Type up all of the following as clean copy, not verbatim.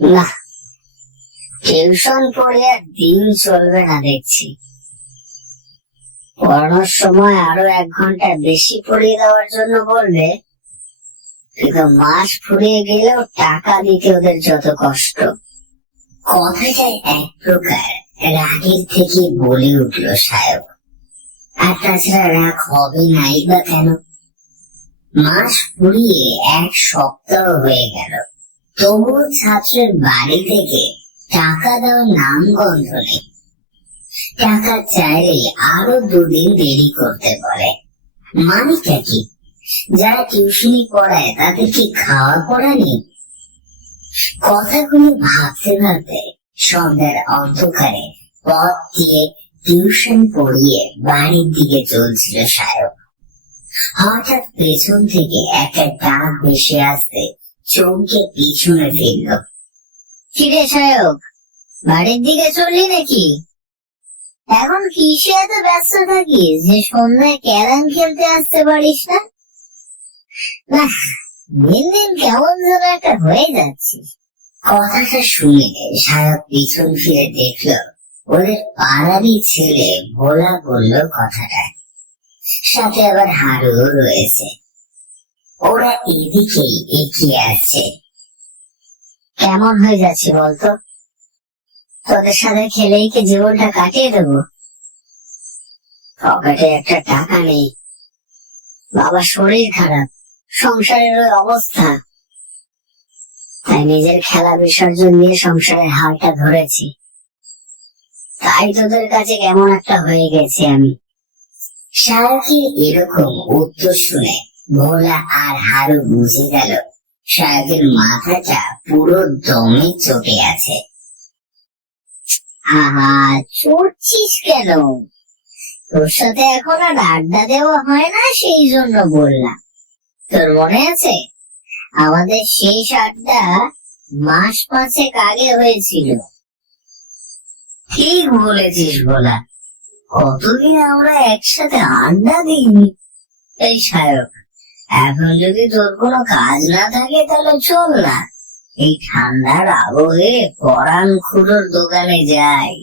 না, টিউশন পড়ে আর দিন চলবে না দেখছি। পড়ানোর সময় আরো 1 ঘন্টা বেশি পড়িয়ে দেওয়ার জন্য বলবে, কিন্তু মাস ফুরিয়ে গেলেও টাকা দিতে ওদের যত কষ্ট। কথাটা এক প্রকার রাগের থেকে বলে উঠল সায়ক। আর তাছাড়া রাগ হবে নাই বা কেন? মাস ফুরিয়ে 1 সপ্তাহ হয়ে গেল, তবুও ছাত্রের বাড়ি থেকে টাকা দেওয়ার নাম গন্ধ নেই। টাকা চাইলে আরো 2 দিন দেরি করতে বলে। মানেটা কি? যারা টিউশনি পড়ায় তাদের কি খাওয়া পড়া নেই? কথাগুলো ভাবতে ভাবতে সন্ধ্যার অন্ধকারে পথ দিয়ে টিউশন পড়িয়ে বাড়ির দিকে চলছিল সায়ক। হঠাৎ পেছন থেকে একটা ডাক ভেসে আসতে চমকে পিছনে ফিরল। কিরে সায়ক, বাড়ির দিকে চললি নাকি? এখন কিসে এত ব্যস্ত থাকিস যে সন্ধ্যায় ক্যারাম খেলতে আসতে পারিস না? না, দিন দিন কেমন যেন একটা হয়ে যাচ্ছে। কথাটা শুনে সায়ক পিছন ফিরে দেখল ওদের পাড়ারই ছেলে ভোলা বলল কথাটা, সাথে আবার হারুও রয়েছে। ওরা এদিকেই এগিয়ে আসছে। কেমন হয়ে যাচ্ছে বলতো? তোদের সাথে খেলেই কি জীবনটা কাটিয়ে দেবো? পকেটে একটা টাকা নেই, বাবার শরীর খারাপ, সংসারের ওই অবস্থা, তাই নিজের খেলা বিসর্জন দিয়ে সংসারের হালটা ধরেছি। তাই তোদের কাছে কেমন একটা হয়ে গেছি আমি। সায়কের এরকম উত্তর শুনে ভোলা আর হারু বুঝে গেল সায়কের মাথাটা পুরো দমে চটে আছে। আহা, চড়ছিস কেন? তোর সাথে এখন আর আড্ডা দেওয়া হয় না, সেই জন্য বললাম। তোর মনে আছে আমাদের শেষ আড্ডা মাস 5 আগে হয়েছিল? ঠিক বলেছিস ভোলা, কতদিন আমরা একসাথে আড্ডা দিইনি। এই সায়ক, এখন যদি তোর কোনো কাজ না থাকে তাহলে চল না, এই ঠান্ডার আবহে পরান খুড়োর দোকানে যাই।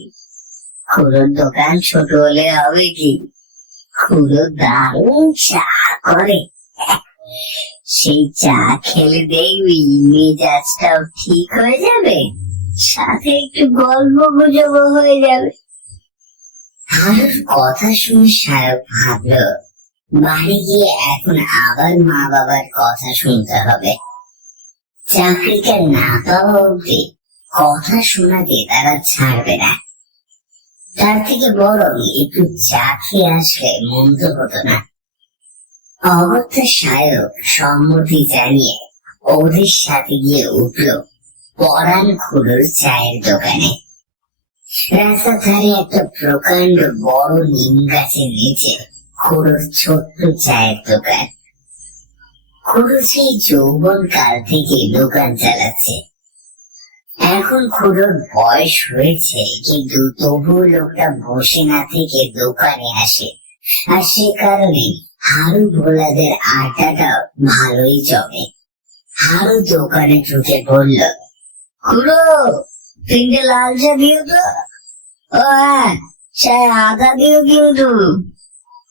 খুড়োর দোকান ছোট হলে হবে কি, খুড়ো দারুণ চা করে। সেই চা খেলে দেখবি মেজাজটাও ঠিক হয়ে যাবে, সাথে একটু গল্প গুজব হয়ে যাবে। হারুর কথা শুনে সায়ক ভাবল বাড়ি গিয়ে এখন আবার মা বাবার কথা শুনতে হবে। চাকরিটা না পাওয়া অব্দি কথা শোনাতে তারা ছাড়বে না। তার থেকে বরং একটু চা খেয়ে আসলে মন্দ হতো না। অগত্যা সায়ক সম্মতি জানিয়ে ওদের সাথে গিয়ে উঠল পরান খুড়োর চায়ের দোকানে। রাস্তার ধারে একটা প্রকাণ্ড বড় নিম গাছের নিচে খুড়োর ছোট্ট চায়ের দোকান। খুড়ো সেই যৌবন কাল থেকে দোকান চালাচ্ছে। এখন খুড়োর বয়স হয়েছে, কিন্তু তবুও লোকটা বসে না থেকে দোকানে আসে। আর সে কারণে হারু ভোলাদের আড্ডাটা ভালোই জমে। হারু দোকানে ঢুকে বলল, খুড়ো 3টে লাল চা দিও তো। ও হ্যাঁ, চায় আদা দিও কিন্তু।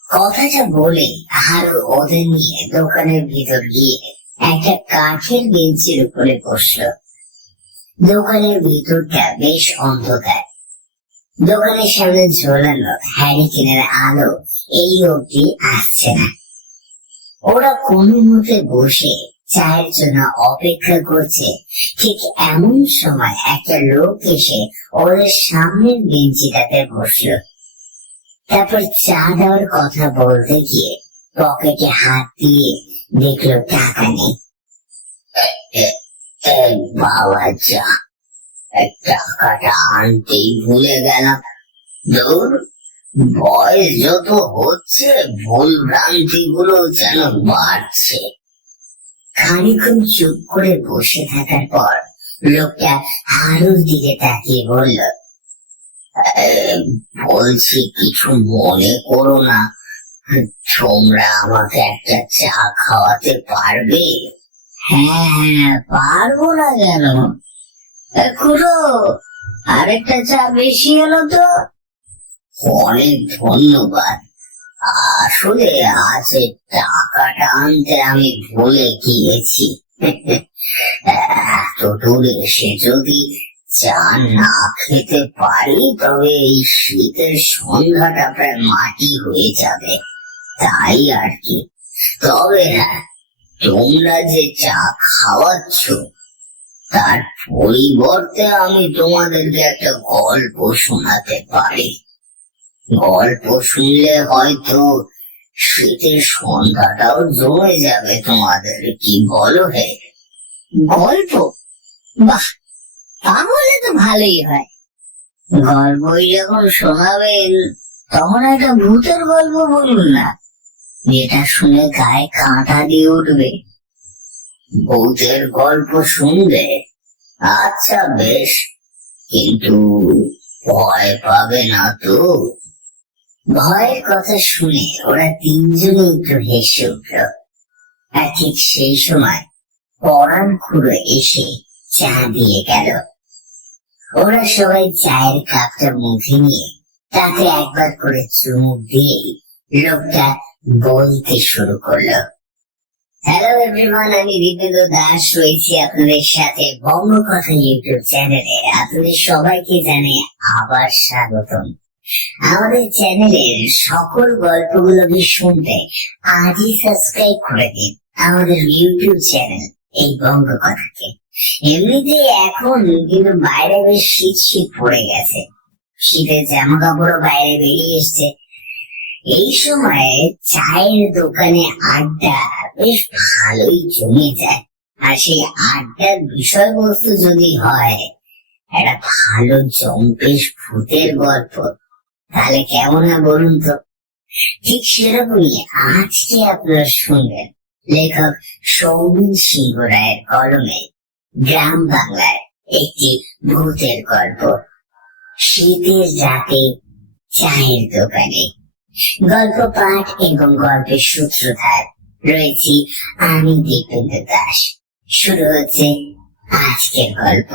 কথাটা বলে হারু ওদের নিয়ে দোকানের ভিতর গিয়ে একটা কাঠের বেঞ্চের উপরে বসল। দোকানের ভিতরটা বেশ অন্ধকার। দোকানের সামনে ঝোলানো হ্যারিকেনের আলো এই অবধি আসছে না। ওরা কোনো মতে বসে চায়ের জন্য অপেক্ষা করছে। ঠিক এমন সময় একটা লোক এসে ওদের সামনের বেঞ্চিটাতে বসল। তারপর চা দেওয়ার কথা বলতে গিয়ে পকেটে হাত দিয়ে দেখলো টাকা নেই। বাবা চা, টাকাটা আনতেই ভুলে গেলাম। দূর, বয়স যত হচ্ছে ভুল ভ্রান্তি গুলো যেন বাড়ছে। খানিক্ষণ চুপ করে বসে থাকার পর লোকটা হারুর দিকে তাকিয়ে বলল, বলছি কিছু মনে করো না, তোমরা আমাকে একটা চা খাওয়াতে পারবে? হ্যাঁ, পারবো না কেন? খুড়ো, আরেকটা চা বেশি হলো তো। অনেক ধন্যবাদ। আসলে আজ টাকাটা আনতে আমি ভুলে গিয়েছি। এত দূরে এসে যদি চা না খেতে পারি তবে এই শীতের সন্ধ্যাটা প্রায় মাটি হয়ে যাবে, তাই আর কি। তবে হ্যাঁ, তোমরা যে চা খাওয়াচ্ছ তার পরিবর্তে আমি তোমাদেরকে একটা গল্প শোনাতে পারি। গল্প শুনলে হয়তো শীতের সন্ধ্যাটাও জমে যাবে তোমাদের, কি বলো হে? গল্প? বাহ, তাহলে তো ভালোই হয়। গল্পই যখন শোনাবেন তখন একটা ভূতের গল্প বলুন না, যেটা শুনে গায়ে কাঁটা দিয়ে উঠবে। ভূতের গল্প শুনবে? আচ্ছা বেশ, কিন্তু ভয় পাবে না তো? ভয়ের কথা শুনে ওরা তিনজনে একটু হেসে উঠল। আর ঠিক সেই সময় পরাণ খুড়ো এসে চা দিয়ে গেল। ওরা সবাই চায়ের কাপটা মুখে নিয়ে তাতে একবার করে চুমুক দিয়ে লোকটা বলতে শুরু করলো। হ্যালো এভরিওয়ান, আমি দীপেন্দ্র দাস রয়েছি আপনাদের সাথে বঙ্গকথা ইউটিউব চ্যানেলে। আপনাদের সবাইকে জানাই আবার স্বাগতম। আমাদের চ্যানেলের সকল গল্পগুলোকে শুনতে আজই সাবস্ক্রাইব করে দিন আমাদের ইউটিউব চ্যানেল এই বঙ্গকথাকে। এমনিতে এখন কিন্তু বাইরে বেশ শীত শীত পড়ে গেছে, শীতের জামা কাপড়ও বাইরে বেরিয়ে এসছে। এই সময় চায়ের দোকানে আড্ডা বেশ ভালোই জমে যায়। আর সেই আড্ডার বিষয়বস্তু যদি হয় একটা ভালো জম্পেশ ভূতের গল্প, তাহলে কেমন হয় বলুন তো? ঠিক সেরকমই আজকে আপনারা শুনবেন লেখক সৌমিন সিংহ রায়ের কলমে গ্রাম বাংলার একটি ভূতের গল্প, শীতের রাতে চায়ের দোকানে। গল্প পাঠ এবং গল্পের সূত্রধার রয়েছি আমি দীপেন্দ্র দাস। শুরু হচ্ছে আজকের গল্প।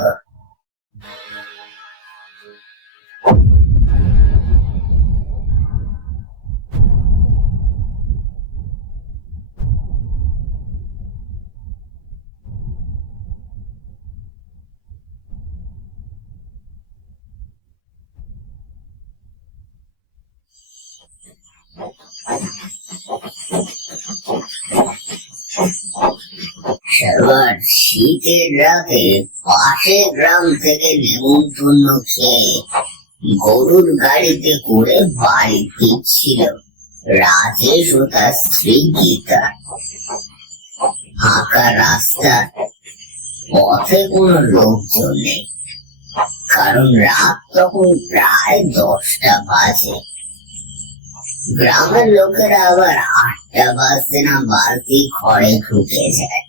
সবার শীতের রাতে পাশের গ্রাম থেকে নেমন্তন্ন খেয়ে গরুর গাড়িতে করে বাড়ি ফিরছিল রাজেশ ও তার স্ত্রী গীতা। ফাঁকা রাস্তা, পথে কোনো লোকজন নেই, কারণ রাত তখন প্রায় 10টা বাজে। গ্রামের লোকেরা আবার 8টা বাজতে না বাজতেই ঘরে ঢুকে যায়।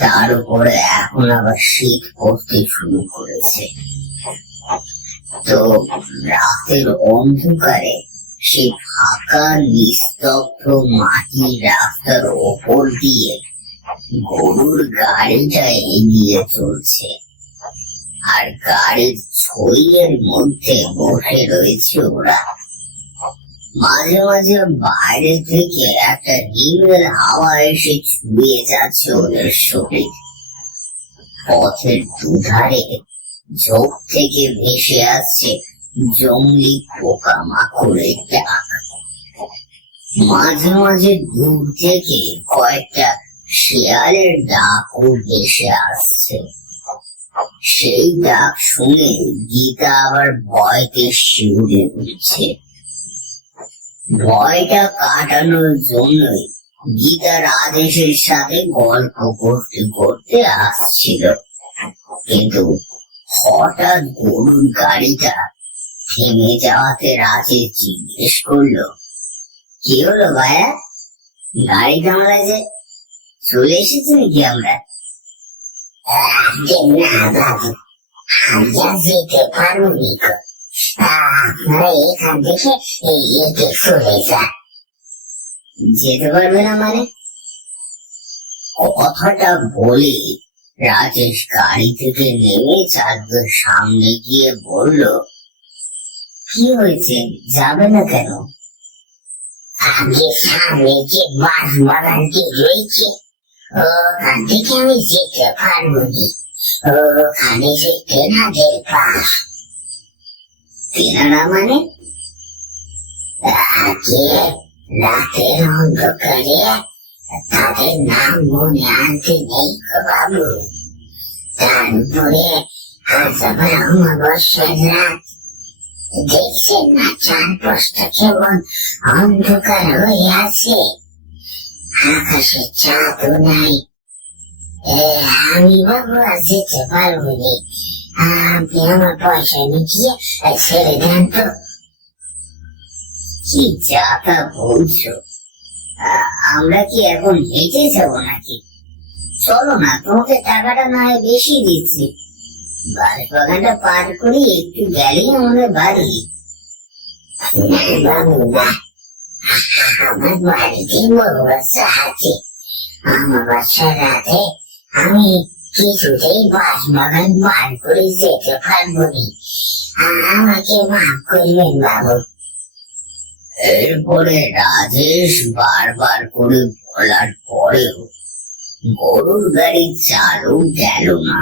তার উপরে এখন আবার শীত পড়তে শুরু করেছে। তো রাতের অন্ধকারে সেই ফাঁকা নিস্তব্ধ মাটির রাস্তার ওপর দিয়ে গরুর গাড়িটা এগিয়ে চলছে, আর গাড়ির ছইয়ের মধ্যে বসে রয়েছে ওরা। মাঝে মাঝে বাইরে থেকে একটা হিমেল হাওয়া এসে ছুঁয়ে যাচ্ছে ওদের শরীর। পথের দুধারে ঝোপ থেকে ভেসে আসছে জঙ্গলি পোকা মাকড়ের ডাক। মাঝে মাঝে দূর থেকে কয়েকটা শিয়ালের ডাকও ভেসে আসছে। সেই ডাক শুনে গীতা আবার ভয়তে শিউরে উঠছে। ভয়টা কাটানোর জন্যই গীতা রাজেশের সাথে গল্প করতে করতে আসছিল, কিন্তু হঠাৎ গরুর গাড়িটা থেমে যাওয়াতে রাজেশ জিজ্ঞেস করলো, কি হলো ভাইয়া, গাড়ি থামলাছে, চলে এসেছি নাকি আমরা? আমরা যেতে পারবো নিকো, আপনারা এখান থেকে এগিয়ে চলে যান। যেতে পারবে না মানে? কথাটা বলে রাজেশ গাড়ি থেকে নেমে চালকের সামনে গিয়ে বলল, কি হয়েছে, যাবে না কেন? আগে সামনে যে বাঁশ বাগানটি রয়েছে ওখান থেকে আমি যেতে পারবো নি। ওখানে যে তেনাদের বাস। তেনারা মানে? আগে রাতের অন্ধকারে তাদের নাম মনে আনতে নেই গো বাবু। তারপরে আজ আবার অমাবস্যার রাত। দেখছেন না চারপাশটা কেমন অন্ধকার হয়ে আছে, আকাশে চাঁদও নাই। আমি বাবু আর যেতে পারবো নি। আপনি আমার পয়সা মিটিয়ে ছেড়ে দেন তো। কি যা তা বলছো? আমরা কি এখন হেঁটে যাবো নাকি? চলো না, তোমাকে টাকাটা না হয় বেশি দিচ্ছি। বাগানটা পার করে একটু গেলেই আমাদের বাড়ি। না বাবু না, আমার বাড়িতে মৌবাচ্চা আছে। অমাবস্যার রাতে আমি কিছুতেই বাঁশ বাগান পার করে যেতে পারবো নি। আমাকে মাফ করবেন বাবু। এরপরে রাজেশ বারবার করে বলার পরেও গরুর গাড়ি চালু গেল না।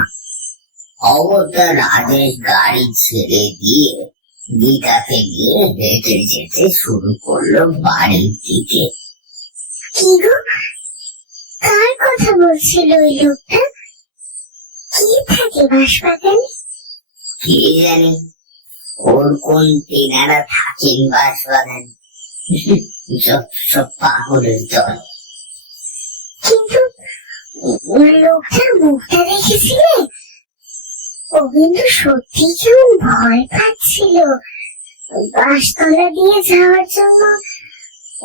অগত্যা রাজেশ গাড়ি ছেড়ে দিয়ে গীতাকে নিয়ে হেঁটে যেতে শুরু করলো বাড়ির দিকে। কি গো, কার কথা বলছিল ওই লোকটা? কি থাকে বাঁশবাগানে? কে জানে ওর কোন তেনারা থাকেন বাঁশবাগান। সব সব পাগলের দল। কিন্তু লোকটার মুখটা দেখেছিলে? ও কিন্তু সত্যি কেমন ভয় পাচ্ছিল। বাঁশতলা দিয়ে যাওয়ার জন্য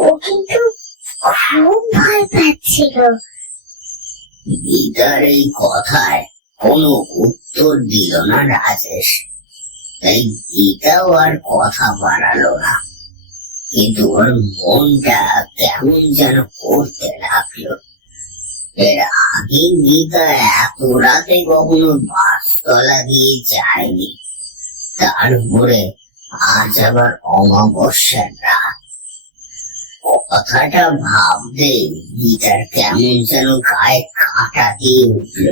ও কিন্তু খুব ভয় পাচ্ছিল। গীতার এই কথায় কোনো উত্তর দিল না রাজেশ। তাই গীতাও আর কথা বাড়ালো না। কিন্তু ওর মনটা কেমন যেন করতে লাগলো। এর আগে গীতা এত রাতে কখনো বাসতলা দিয়ে যায়নি। তারপরে আজ আবার অমাবস্যার রাত। কথাটা ভাবতে গীতার কেমন যেন গায়ে কাঁটা দিয়ে উঠল।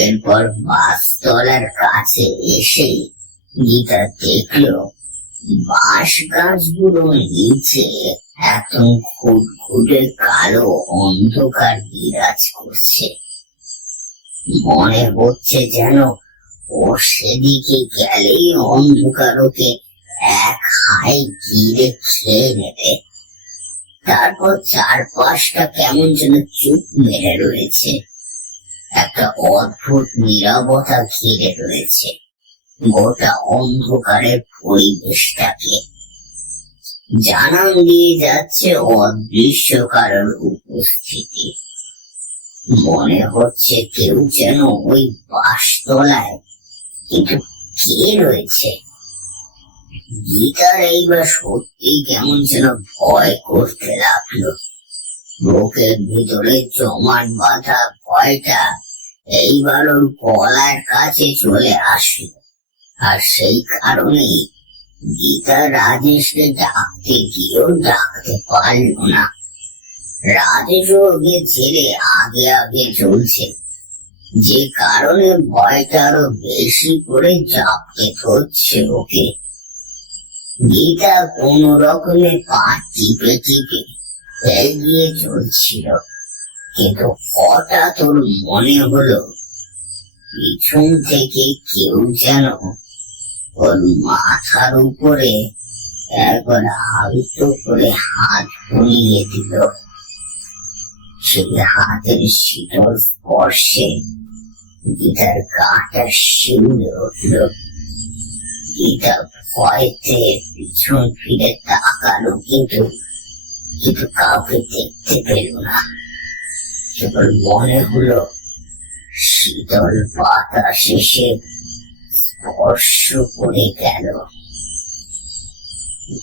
এরপর বাসতলার কাছে এসে গীতা দেখলো বাঁশ গাছগুলো নিচে একদম ঘুটঘুটে কালো অন্ধকার বিরাজ করছে। মনে হচ্ছে যেন ও সেদিকে গেলেই অন্ধকার ওকে এক হাই ঘিরে খেয়ে নেবে। তারপর চারপাশটা কেমন যেন চুপ মেরে রয়েছে। একটা অদ্ভুত নীরবতা ঘিরে রয়েছে গোটা অন্ধকারের পরিবেশটাকে। জানান দিয়ে যাচ্ছে অদৃশ্য কারোর উপস্থিতি। মনে হচ্ছে কেউ যেন ওই বাঁশতলায়, কিন্তু কে রয়েছে? গীতার এইবার সত্যি কেমন যেন ভয় করতে লাগলো। বুকের ভিতরে জমাট বাঁধা ভয়টা এইবার ওর গলার কাছে চলে আসলো। আর সেই কারণেই গীতা রাজেশকে ডাকতে গিয়েও ডাকতে পারল না। রাজেশ ওকে ছেড়ে আগে আগে চলছে, যে কারণে ভয়টা আরো বেশি করে চাপতে ধরছে ওকে। গীতা কোন রকমে পা টিপে টিপে এগিয়ে চলছিল, কিন্তু হঠাৎ ওর মনে হলো পিছন থেকে কেউ যেন ওর মাথার উপরে একবার আলতো করে হাত বুলিয়ে দিল। সেই হাতের শীতল স্পর্শে গীতার গাটা শিউরে উঠল। গীতা ভয়তে পিছন ফিরে তাকালো, কিন্তু কাউকে দেখতে পেল না। কেবল মনে হলো শীতল বাতাস এসে স্পর্শ করে গেল।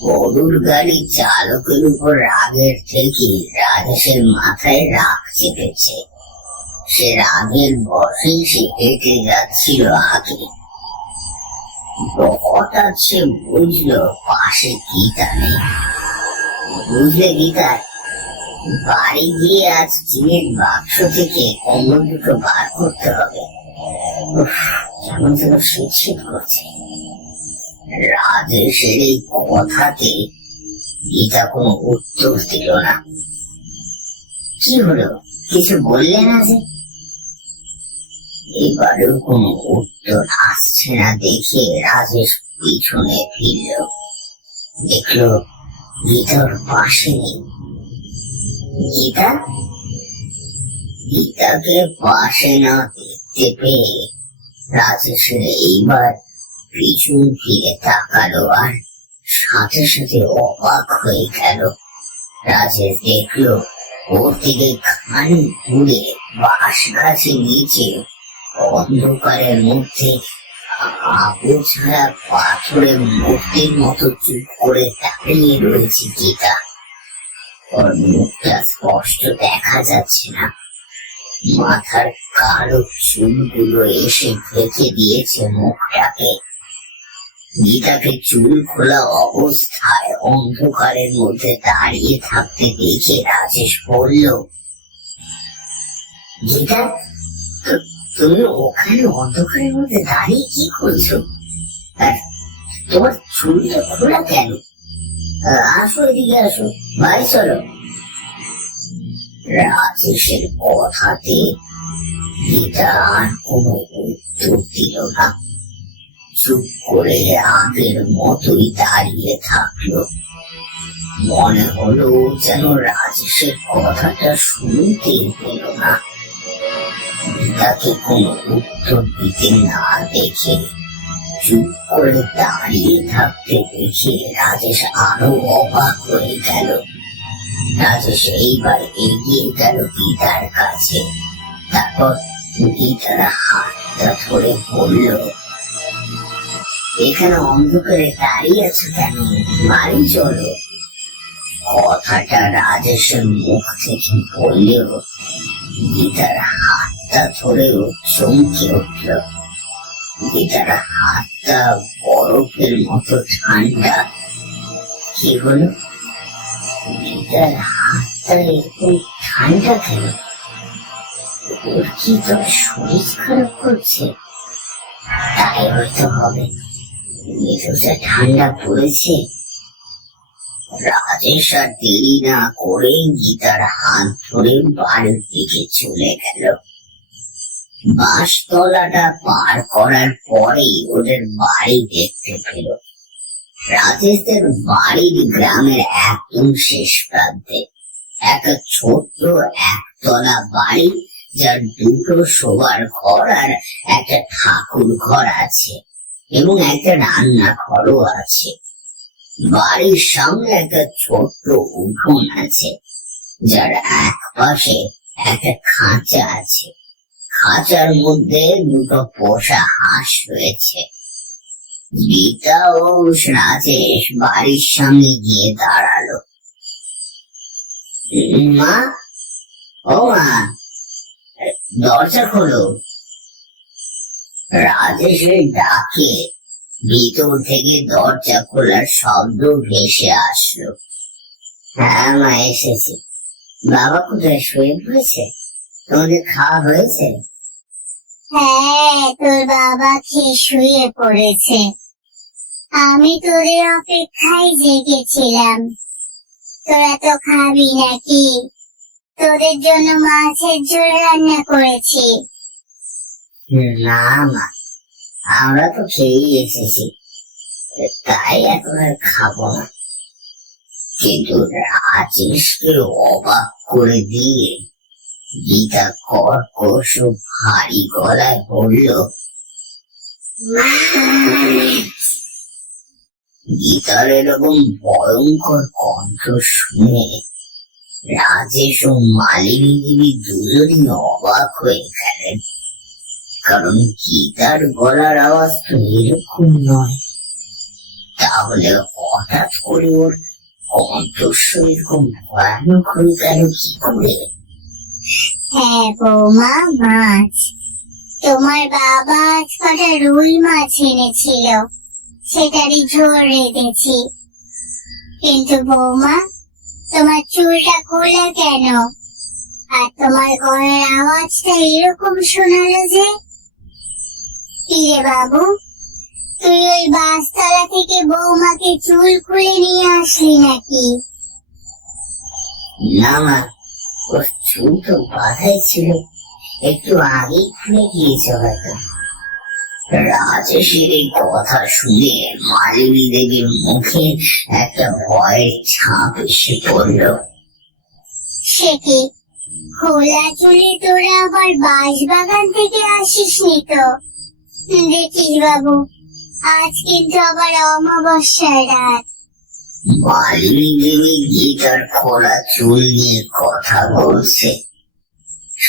গরুর গাড়ি চালকের উপর রাগের থেকে রাজেশের মাথায় রাগ চেপেছে। সে রাগের বসে সে হেঁটে যাচ্ছিল আগে। হঠাৎ সে বুঝলো পাশে গীতা নেই। বুঝলে গীতা, বাড়ি গিয়ে আজ জিনের বাক্স থেকে কম্বল দুটো বার করতে হবে। কেমন যেন শীত করছে। রাজেশের এই কথাতে গীতা কোনো উত্তর দিল না। কি হলো, কিছু বললে না যে? এবারেও কোনো উত্তর আসছে না দেখে রাজেশ পিছনে ফিরল। দেখলো গীতার পাশে নেই। গীতাকে পাশে না দেখতে পেয়ে রাজেশের এইবার পিছন ফিরে তাকালো, আর সাথে সাথে অবাক হয়ে গেল। রাজেশ দেখলো ওর থেকে খান দূরে বাঁশ গাছের নিচে অন্ধকারের মধ্যে আবু ছাড়া পাথরের মূর্তির মতো চুপ করে দাঁড়িয়ে রয়েছে গীতা। ওর মুখটা স্পষ্ট দেখা যাচ্ছে না, মাথার কালো চুলগুলো এসে ঢেকে দিয়েছে মুখটাকে। গীতাকে চুল খোলা অবস্থায় অন্ধকারের মধ্যে দাঁড়িয়ে থাকতে দেখে রাজেশ বলল, গীতা, তুমি ওখানে অন্ধকারের মধ্যে দাঁড়িয়ে কি করছো? আর তোমার চুলটা খোলা কেন? আসো, এদিকে আসো, বাড়ি চলো। রাজেশের কথাতে গীতা আর কোনো উত্তর দিল না, চুপ করে আগের মতোই দাঁড়িয়ে থাকলো। মনে হলো যেন রাজেশের কথাটা শুনতেই পেল না। গীতাকে কোনো উত্তর দিতে না দেখে চুপ করে দাঁড়িয়ে থাকতে দেখে রাজেশ আরো অবাক হয়ে গেল। রাজেশ এইবার এগিয়ে গেল গীতার কাছে। তারপর গীতার হাতটা ধরে বলল, এখানে অন্ধকারে দাঁড়িয়ে আছো কেন? বাড়ি চলো। কথাটা রাজেশের মুখ থেকে বললেও গীতার হাতটা ধরেও চমকে উঠল। গীতার হাতটা বরফের মতো ঠান্ডা। কি হলো, গীতার হাতটা এরকম ঠান্ডা কেন? ওর কি তোর শরীর খারাপ করছে? তাই হয়তো হবে, মেঝেটা ঠান্ডা পড়েছে। রাজেশ আর দেরি না করে গীতার হাত ধরে বাড়ির দিকে চলে গেল। বাঁশতলাটা পার করার পরেই ওদের বাড়ি দেখতে পেল। রাজেশদের বাড়ির গ্রামের একদম শেষ প্রান্তে একটা ছোট্ট একতলা বাড়ি, যার দুটো শোবার ঘর আর একটা ঠাকুর ঘর আছে এবং একটা রান্নাঘরও আছে। বাড়ির সামনে একটা ছোট্ট উঠোন আছে, যার এক পাশে একটা খাঁচা আছে। খাঁচার মধ্যে দুটো পোষা হাঁস রয়েছে। গীতা ও রাজেশ বাড়ির সামনে গিয়ে দাঁড়ালো। মা, ও মা, দরজা খোলো। রাজেশের ডাকে ভিতর থেকে দরজা খোলার শব্দ ভেসে আসলো। হ্যাঁ মা, এসেছি। বাবা কোথায়, শুয়ে পড়েছে? তোমাদের খাওয়া হয়েছে? হ্যাঁ, তোর বাবা খেয়ে শুয়ে পড়েছে। আমি তোদের অপেক্ষায় জেগেছিলাম। তোরা তো খাবি নাকি? তোদের জন্য মাছের ঝোল রান্না করেছি। না মা, আমরা তো খেয়েই এসেছি, তাই এখন আর খাবো না। কিন্তু রাজেশকে অবাক করে দিয়ে গীতা কর্কশ ভারী গলায় বলল, গীতার এরকম ভয়ঙ্কর কণ্ঠ শুনে রাজেশ ও মালিনী দেবী দুজনই অবাক হয়ে গেলেন, কারণ গীতার গলার আওয়াজ তো এরকম নয়। তাহলে হঠাৎ করে ওর কণ্ঠস্বর এরকম ভয়ানক হয়ে গেল কি করে? হ্যাঁ বৌমা, মাছ। তোমার বাবা আজ কটা রুই মাছ এনেছিল, সেটারই ঝোল রেঁধেছি। কিন্তু বৌমা, তোমার চুলটা খোলা কেন? আর তোমার গলার আওয়াজটা এরকম শোনালো যে? কি রে বাবু, তুই ওই বাসতলা থেকে বৌমাকে চুল খুলে নিয়ে আসলি নাকি? না মা, ওর চুল তো বাঁধাই ছিল, একটু আগেই খুলে গিয়েছে হয়তো। রাজেশের এই কথা শুনে মালিনী দেবীর মুখে একটা ভয়ের ছাপ এসে পড়ল। সে কি, খোলা চুলে তোরা আবার বাঁশবাগান থেকে আসিসনি তো? দেখিস বাবু, আজ কিন্তু আবার অমাবস্যার রাত। মালিনী দেবী গীতার খোলা চুল নিয়ে কথা বলছে,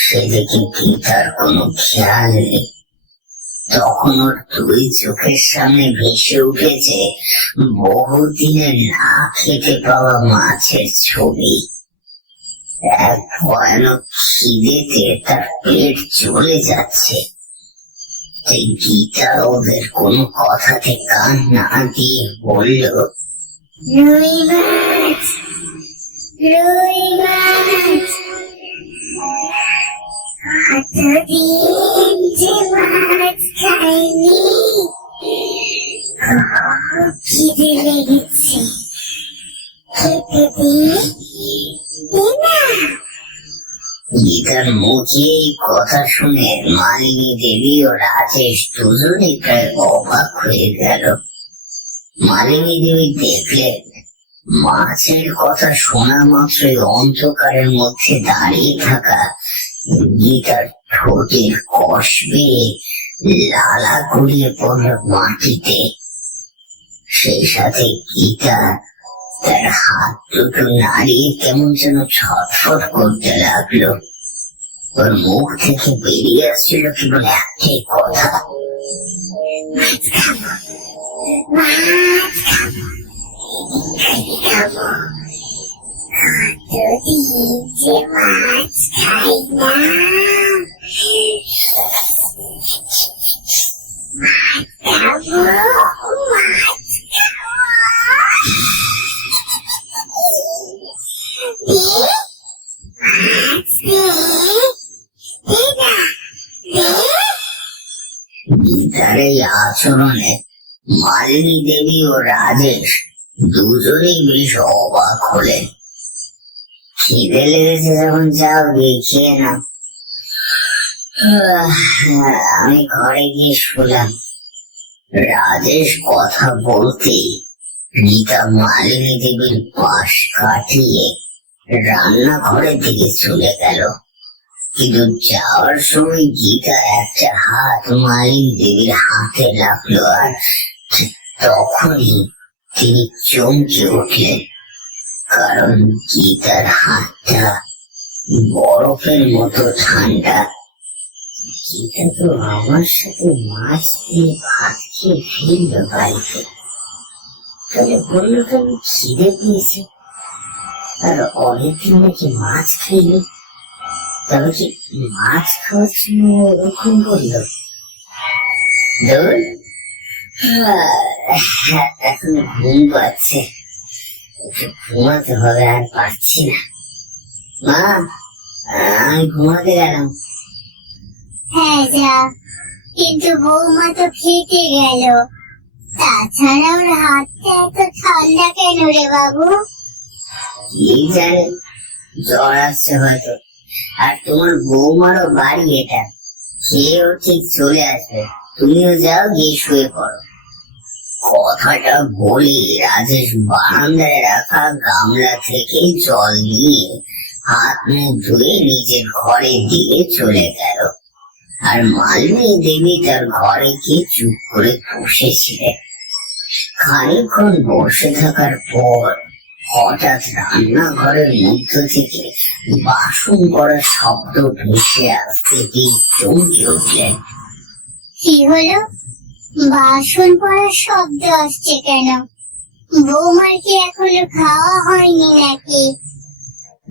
সেদিকে গীতার কোনো খেয়াল নেই। তখন ওর দুই চোখের সামনে ভেসে উঠেছে বহুদিনের না খেতে পাওয়া মাছের ছবি। এক ভয়ানক খিদেতে তার পেট চলে যাচ্ছে। তাই গীতা ওদের কোনো কথাতে কান না দিয়ে বলল, রুই মাছ, রুই মাছ, কতদিন যে মাছ খাইনি, খুব খিদে লেগেছে, খেতে দে না। গীতার মুখে এই কথা শুনে মালিনী দেবী ও রাজেশ দুজনেই প্রায় অবাক হয়ে গেল। মালিনী দেবী দেখলেন মাছের কথা শোনা মাত্রই অন্ধকারের মধ্যে দাঁড়িয়ে থাকা গীতার ঠোঁটের কষ বেয়ে লালা গড়িয়ে পড়ল মাটিতে। সেই সাথে গীতা তার হাত দুটো নাড়িয়ে কেমন যেন ছটফট করতে লাগলো। ওর মুখ থেকে বেরিয়ে আসছিল কেবল একটাই কথা, মাছ খাবো, মাছ খাবো, খাবো, কতদিন যে মাছ খাই না। মাছ খাবো, মাছ গীতার এই আচরণে মালিনী দেবী ও রাজেশ দুজনেই বেশ অবাক হলেন। খিদে লেগেছে যখন যাও গিয়ে খেয়ে নাও। আমি ঘরে গিয়ে শুলাম। রাজেশ কথা বলতেই গীতা মালিনী দেবীর পাশ কাটিয়ে রান্নাঘরের দিকে চলে গেল। কিন্তু যাওয়ার সময় গীতা একটা হাত মালিনী দেবীর হাতে লাগলো, আর তখনই তিনি চমকে উঠলেন, কারণ গীতার হাতটা বরফের মতো ঠান্ডা। গীতা তো আমার সাথে মাছ দিয়ে ভাত খেয়ে ফিরল বাড়িতে, তাহলে বললো কেন খিদে পেয়েছে, আর অনেকদিন নাকি মাছ খাইনি। তবে কি মাছ খাওয়ার জন্য ওরকম বলল? এখন ঘুম পাচ্ছে, একটু ঘুমাতে হবে, আর পারছি না। মা, আমি ঘুমাতে গেলাম। হ্যাঁ যা, কিন্তু বৌমা তো খেতে গেল। তাছাড়া ওর হাতটা এত ঠান্ডা কেন রে বাবু? কি জানে, জ্বর আসছে হয়তো। আর তোমার বৌমারও বাড়ি এটা, খেয়েও ঠিক চলে আসবে। তুমিও যাও, গিয়ে শুয়ে পড়ো। কথাটা বলে রাজেশ বারান্দায় রাখা গামলা থেকে জল নিয়ে হাত মুখ ধুয়ে নিজের ঘরের দিকে চলে গেল। আর মালিনী দেবী তার ঘরে গিয়ে চুপ করে বসেছিলেন। খানিকক্ষণ বসে থাকার পর হঠাৎ রান্নাঘরের মধ্য থেকে বাসন করার শব্দ ভেসে আসতে তিনি চমকে উঠলেন। কি হলো? বাসন পড়ার শব্দ আসছে কেন? বৌমার কি এখনো খাওয়া হয়নি নাকি?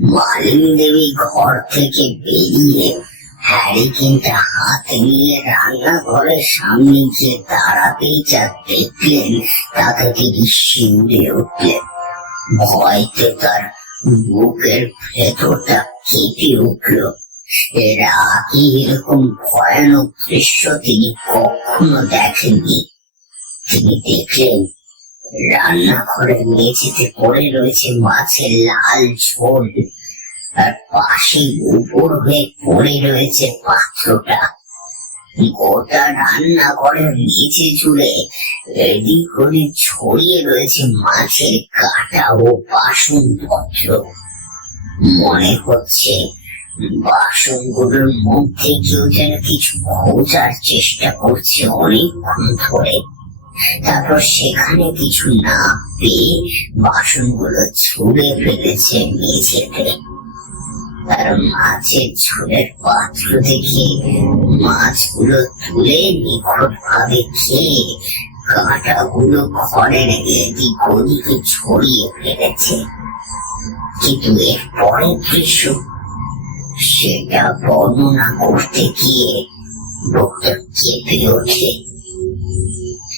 মালিনী দেবী ঘর থেকে বেরিয়ে হ্যারিকেনটা হাতে নিয়ে রান্নাঘরের সামনে গিয়ে দাঁড়াতেই যা দেখলেন তাতে তিনি শিউরে উঠলেন। ভয়তে তার বুকের ভেতরটা কেঁপে উঠল। এর আগে এরকম ভয়ানক দৃশ্য তিনি কখনো দেখেননি। তিনি দেখলেন রান্নাঘরের মেঝেতে পড়ে রয়েছে মাছের লাল ঝোল, আর পাশে উপর হয়ে পড়ে রয়েছে পাত্রটা। গোটা রান্নাঘরের মেঝে জুড়ে এদিক ওদিক ছড়িয়ে রয়েছে মাছের কাঁটা ও বাসনপত্র। মনে হচ্ছে বাসনগুলোর মধ্যে কেউ যেন কিছু খোঁজার চেষ্টা করছে অনেকক্ষণ ধরে। তারপর সেখানে কিছু না পেয়ে বাসনগুলো ছুঁড়ে ফেলেছে মেঝেতে। তার মাছের ঝোলের পাত্র দেখে মাছগুলো তুলে নিখুঁত ভাবে খেয়ে কাঁটাগুলো ঘরের এদিক ওদিকে ছড়িয়ে ফেলেছে। কিন্তু এর পরের দৃশ্য, সেটা বর্ণনা করতে গিয়ে বুকটা কেঁপে ওঠে।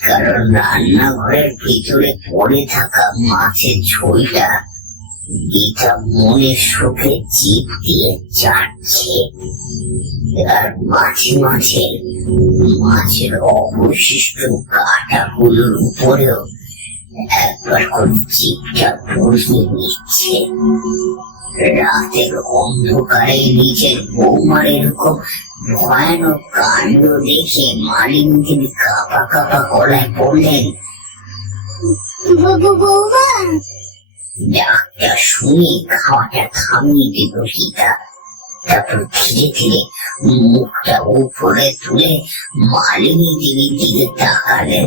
কারণ রান্নাঘরের ভিতরে পড়ে থাকা মাছের ঝোলটা গীতা মনের সুখে জিভ দিয়ে চাটছে, আর মাঝে মাঝে মাছের অবশিষ্ট কাঁটাগুলোর উপরেও একবার করে জিভটা বসিয়ে নিচ্ছে। রাতের অন্ধকারে নিজের বৌমার এরকম ভয়ানক কাণ্ড দেখে মালিনী দেবী কাঁপা কাঁপা গলায় বললেন, বৌমা। ডাকটা শুনে খাওয়াটা থামিয়ে দিল গীতা। তারপর ধীরে ধীরে মুখটা উপরে তুলে মালিনী দেবীর দিকে তাকালেন।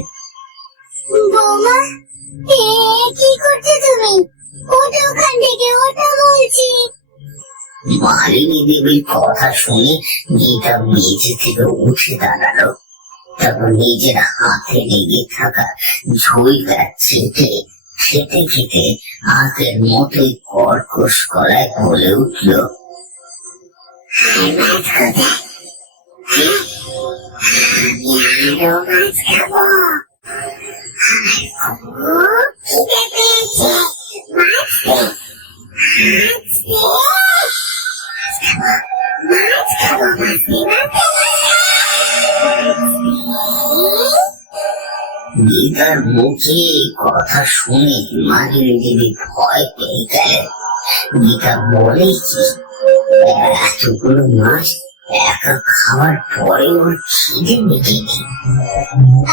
বৌমা, কি করছো তুমি? ওটা ওখান থেকে, ওটা বলছি। মালিনী দেবীর কথা শুনে গীতা মেঝে থেকে উঠে দাঁড়ালো। তারপর নিজের হাতে লেগে থাকা ঝোলটা চেটে খেতে খেতে আগের মতোই কর্কশ গলায় বলে উঠল, মাছ কোথায়? আমি আরো মাছ খাবো। আমার খুব খিদে পেয়েছে। মাছ দে, মাছ দে। মাছ খাবো, মাছ দে, মাছ দে। গীতার মুখে কথা শুনে মালিনী দেবী ভয় পেয়ে গেলেন। গীতা বলে কি, এতগুলো মাছ একা খাওয়ার পরে ওর খিদে মেটেনি।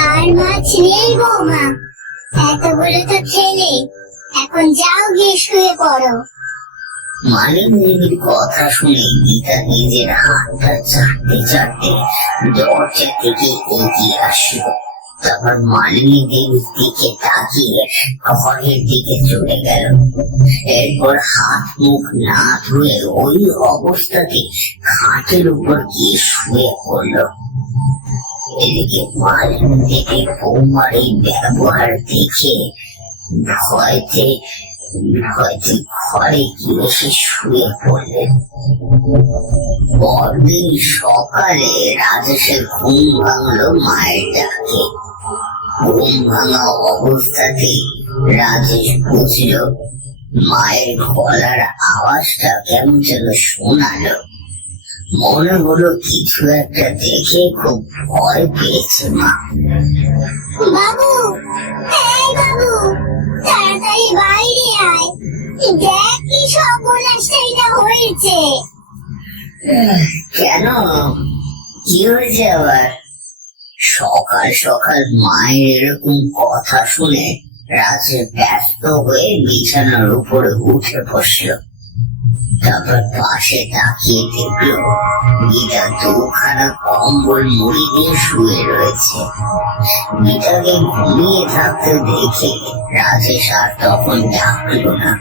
আর মাছ নেই বৌমা, এতগুলো তো খেলে। এখন যাও গিয়ে শুয়ে পড়ো। মালিনী দেবীর কথা শুনে গীতা নিজের হাতটা চাটতে চাটতে দরজা থেকে এগিয়ে আসলো। তারপর মালিনী দেবীর দিকে তাকিয়ে ঘরের দিকে চলে গেল। এরপর হাত মুখ না ধুয়ে ওই অবস্থাতে খাটের উপর গিয়ে শুয়ে পড়ল। এদিকে মালিনী দেবী বৌমার এই ব্যবহার দেখে ভয়তে ভয়তে ঘরে গিয়ে সে শুয়ে পড়লেন। পরদিন সকালে রাজেশের ঘুম ভাঙলো মায়ের ডাকে। ঘুম ভাঙা অবস্থাতে রাজেশ বুঝল মায়ের গলার আওয়াজটা কেমন যেন শোনালো। মনে হলো কিছু একটা দেখে খুব ভয় পেয়েছে মা। বাবু, এই বাবু, তাড়াতাড়ি বাইরে আয়। দেখ কি সর্বনাশটা এটা হয়েছে। কেন, কি হয়েছে আবার? সকাল সকাল মায়ের এরকম কথা শুনে রাজে ব্যস্ত হয়ে বিছানার উপরে উঠে বসল। তারপর পাশে তাকিয়ে দেখলো গীতা দুখানা কম্বল মুড়ি দিয়ে শুয়ে রয়েছে। গীতাকে ঘুমিয়ে থাকতে দেখে রাজেশ আর তখন ডাকলো না।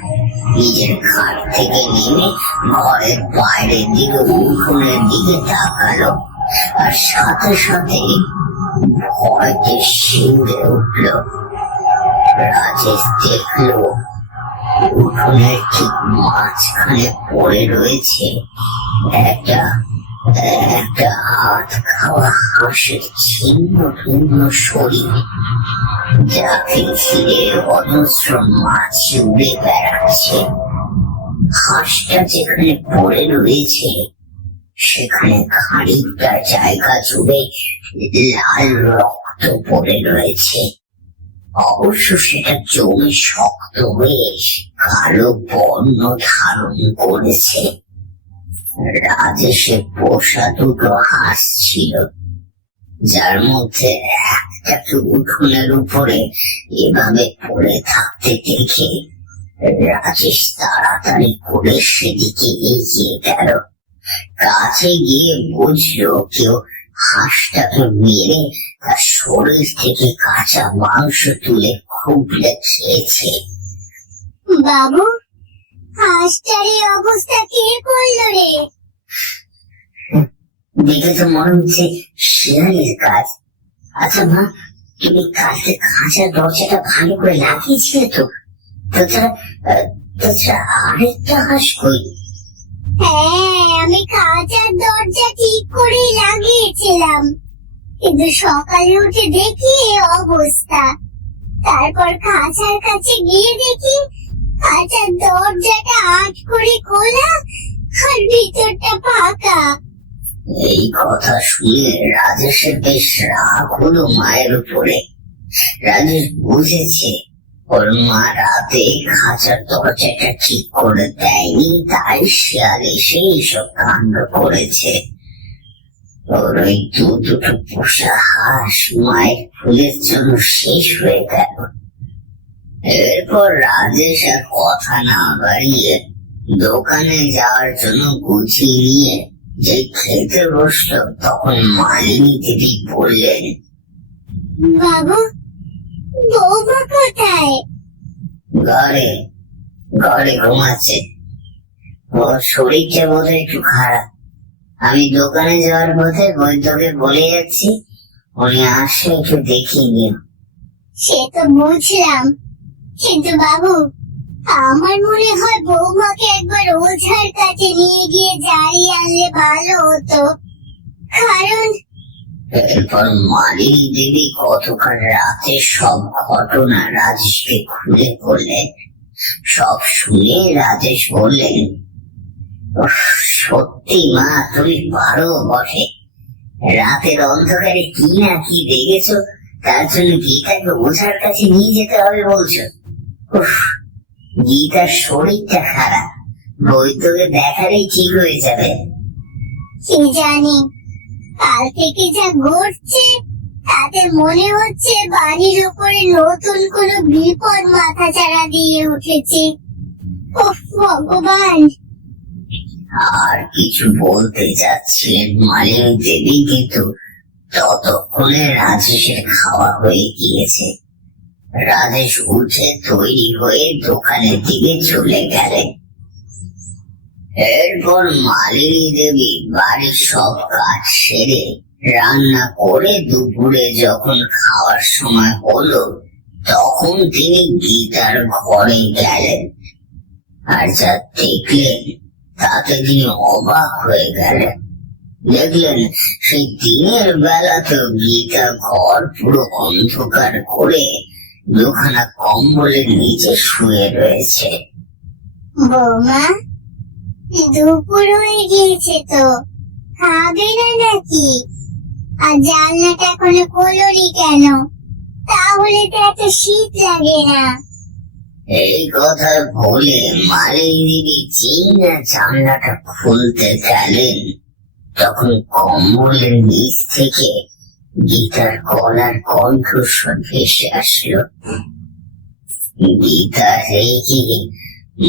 নিজের খাট থেকে নেমে ঘরের বাইরের দিকে উঠোনের দিকে তাকালো, আর সাথে সাথে ভয়তে শিউরে উঠল। রাজেশ দেখলো উঠোনের ঠিক মাঝখানে পড়ে রয়েছে একটা একটা হাত খাওয়া হাঁসের ছিন্ন ভিন্ন শরীর, যাকে ঘিরে অজস্র মাছ উড়ে বেড়াচ্ছে। হাঁসটা যেখানে পড়ে রয়েছে সেখানে খানিকটা জায়গা জুড়ে লাল রক্ত পড়ে রয়েছে। অবশ্য সেটা জমে শক্ত হয়ে কালো বর্ণ ধারণ করেছে। রাজেশের পোষা দুটো হাঁস ছিল, যার মধ্যে একটাকে উঠোনের উপরে এভাবে পড়ে থাকতে দেখে রাজেশ তাড়াতাড়ি করে সেদিকে এগিয়ে গেল। কাছে গিয়ে বুঝলো কেউ হাঁসটাকে মেরে তার শরীর থেকে কাঁচা মাংস তুলে খুবলে খেয়েছে। বাবু, হাঁসটার এই অবস্থা কে করলো রে? দেখে তো মনে হচ্ছে শিয়ালের কাজ। আচ্ছা মা, তুমি কালকে খাঁচার দরজাটা ভালো করে লাগিয়েছিলে তো? তাছাড়া আরেকটা হাঁস কই? হ্যাঁ, আমি খাঁচার দরজা ঠিক করে লাগিয়েছিলাম, কিন্তু সকালে উঠে দেখি এই অবস্থা। তারপর খাঁচার কাছে গিয়ে দেখি খাঁচার দরজাটা আট করে খোলা আর ভিতরটা ফাঁকা। এই কথা শুনে রাজেশের বেশ রাগ হলো মায়ের উপরে। রাজেশ বুঝেছে ওর মা রাতে খাঁচার দরজাটা ঠিক করে দেয়নি, তাই শিয়াল এসে এইসব কাণ্ড করেছে। ওর ওই দুটো পোষা হাঁস মায়ের ফুলের জন্য শেষ হয়ে গেল। এরপর রাজেশ আর কথা না বাড়িয়ে দোকানে যাওয়ার জন্য গুছিয়ে নিয়ে যে খেতে বসলো, তখন মালিনী দেবী বললেন, বাবু, বৌমা কোথায়? ঘরে ঘরে ঘুমাচ্ছে। ওর শরীরটা বোধহয় একটু খারাপ। আমি দোকানে যাওয়ার পথে বৈদ্যকে বলে যাচ্ছি, উনি আসলে একটু দেখিয়ে নিও। সে তো বুঝলাম, কিন্তু বাবু, আমার মনে হয় বৌমাকে একবার ওঝার কাছে নিয়ে গিয়ে জারিয়ে আনলে ভালো হতো। কারণ এরপর মালিনী দেবী গতকাল রাতে সব ঘটনা রাজেশকে খুলে বললেন। সব শুনে রাজেশ বললেন, "উফ, সত্যি মা, তুমি পারো বটে। রাতের অন্ধকারে কি না কি দেখেছো, তার জন্য গীতাকে ওঝার কাছে নিয়ে যেতে হবে বলছো? উফ, গীতার শরীরটা খারাপ, বৈদ্যকে দেখালেই ঠিক হয়ে যাবে।" কি জানি, কাল থেকে যা ঘটছে তাতে মনে হচ্ছে বাড়ির উপরে নতুন কোনো বিপদ মাথাচাড়া দিয়ে উঠেছে। ওহ ভগবান! আর কিছু বলতে যাচ্ছিলেন মালিনী দেবী, কিন্তু ততক্ষণে রাজেশের খাওয়া হয়ে গিয়েছে। রাজেশ উঠে তৈরি হয়ে দোকানের দিকে চলে গেলেন। এরপর মালিনী দেবী বাড়ির সব কাজ সেরে রান্না করে দুপুরে যখন খাওয়ার সময় হলো, তখন তিনি গীতার ঘরে গেলেন। আর যা দেখলেন তাতে তিনি অবাক হয়ে গেলেন। দেখলেন সেই দিনের বেলাতেও গীতা ঘর পুরো অন্ধকার করে দুখানা কম্বলের নিচে শুয়ে রয়েছে। বৌমা, দুপুর হয়ে গিয়েছে তো, খাবে না নাকি? আর জানলাটা এখনো খোলনি কেন? তাহলে তো এত শীত লাগে না। এই কথা বলে মালিনী দেবী যেই না জানলাটা খুলতে গেলেন, তখন কম্বলের নিচ থেকে গীতার গলার কণ্ঠস্বর ভেসে আসলো। গীতা রেগে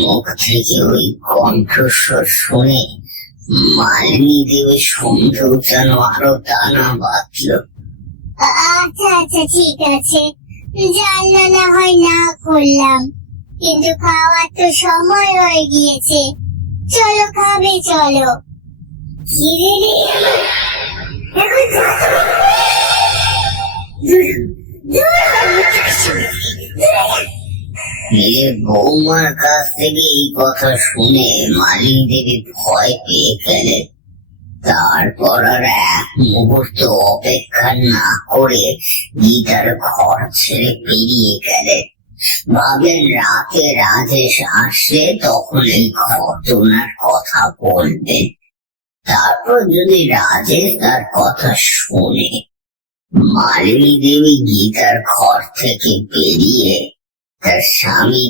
মুখ থেকে ওই কণ্ঠস্বর শুনে মালিনী দেবীর সন্দেহ যেন আরো দানা বাঁধল। আচ্ছা আচ্ছা, ঠিক আছে, জানলা না হয় না খুললাম, কিন্তু খাওয়ার তো সময় হয়ে গিয়েছে। চলো, খাবে চলো। খিদে নেই আমার, এখন যা তুমি। দূর হ, দূর হ, মুখের সামনে থেকে, দূরে যা। নিজের বৌমার কাছ থেকে এই কথা শুনে মালিনী দেবী ভয় পেয়ে গেলেন। তারপর আর এক মুহূর্ত অপেক্ষা না করে গীতার ঘর ছেড়ে বেরিয়ে গেলেন। ভাবলেন রাতে রাজেশ আসলে তখন এই ঘটনার কথা বলবেন। তারপর যদি রাজেশ তার কথা শুনে। মালিনী দেবী গীতার ঘর থেকে বেরিয়ে তার স্বামী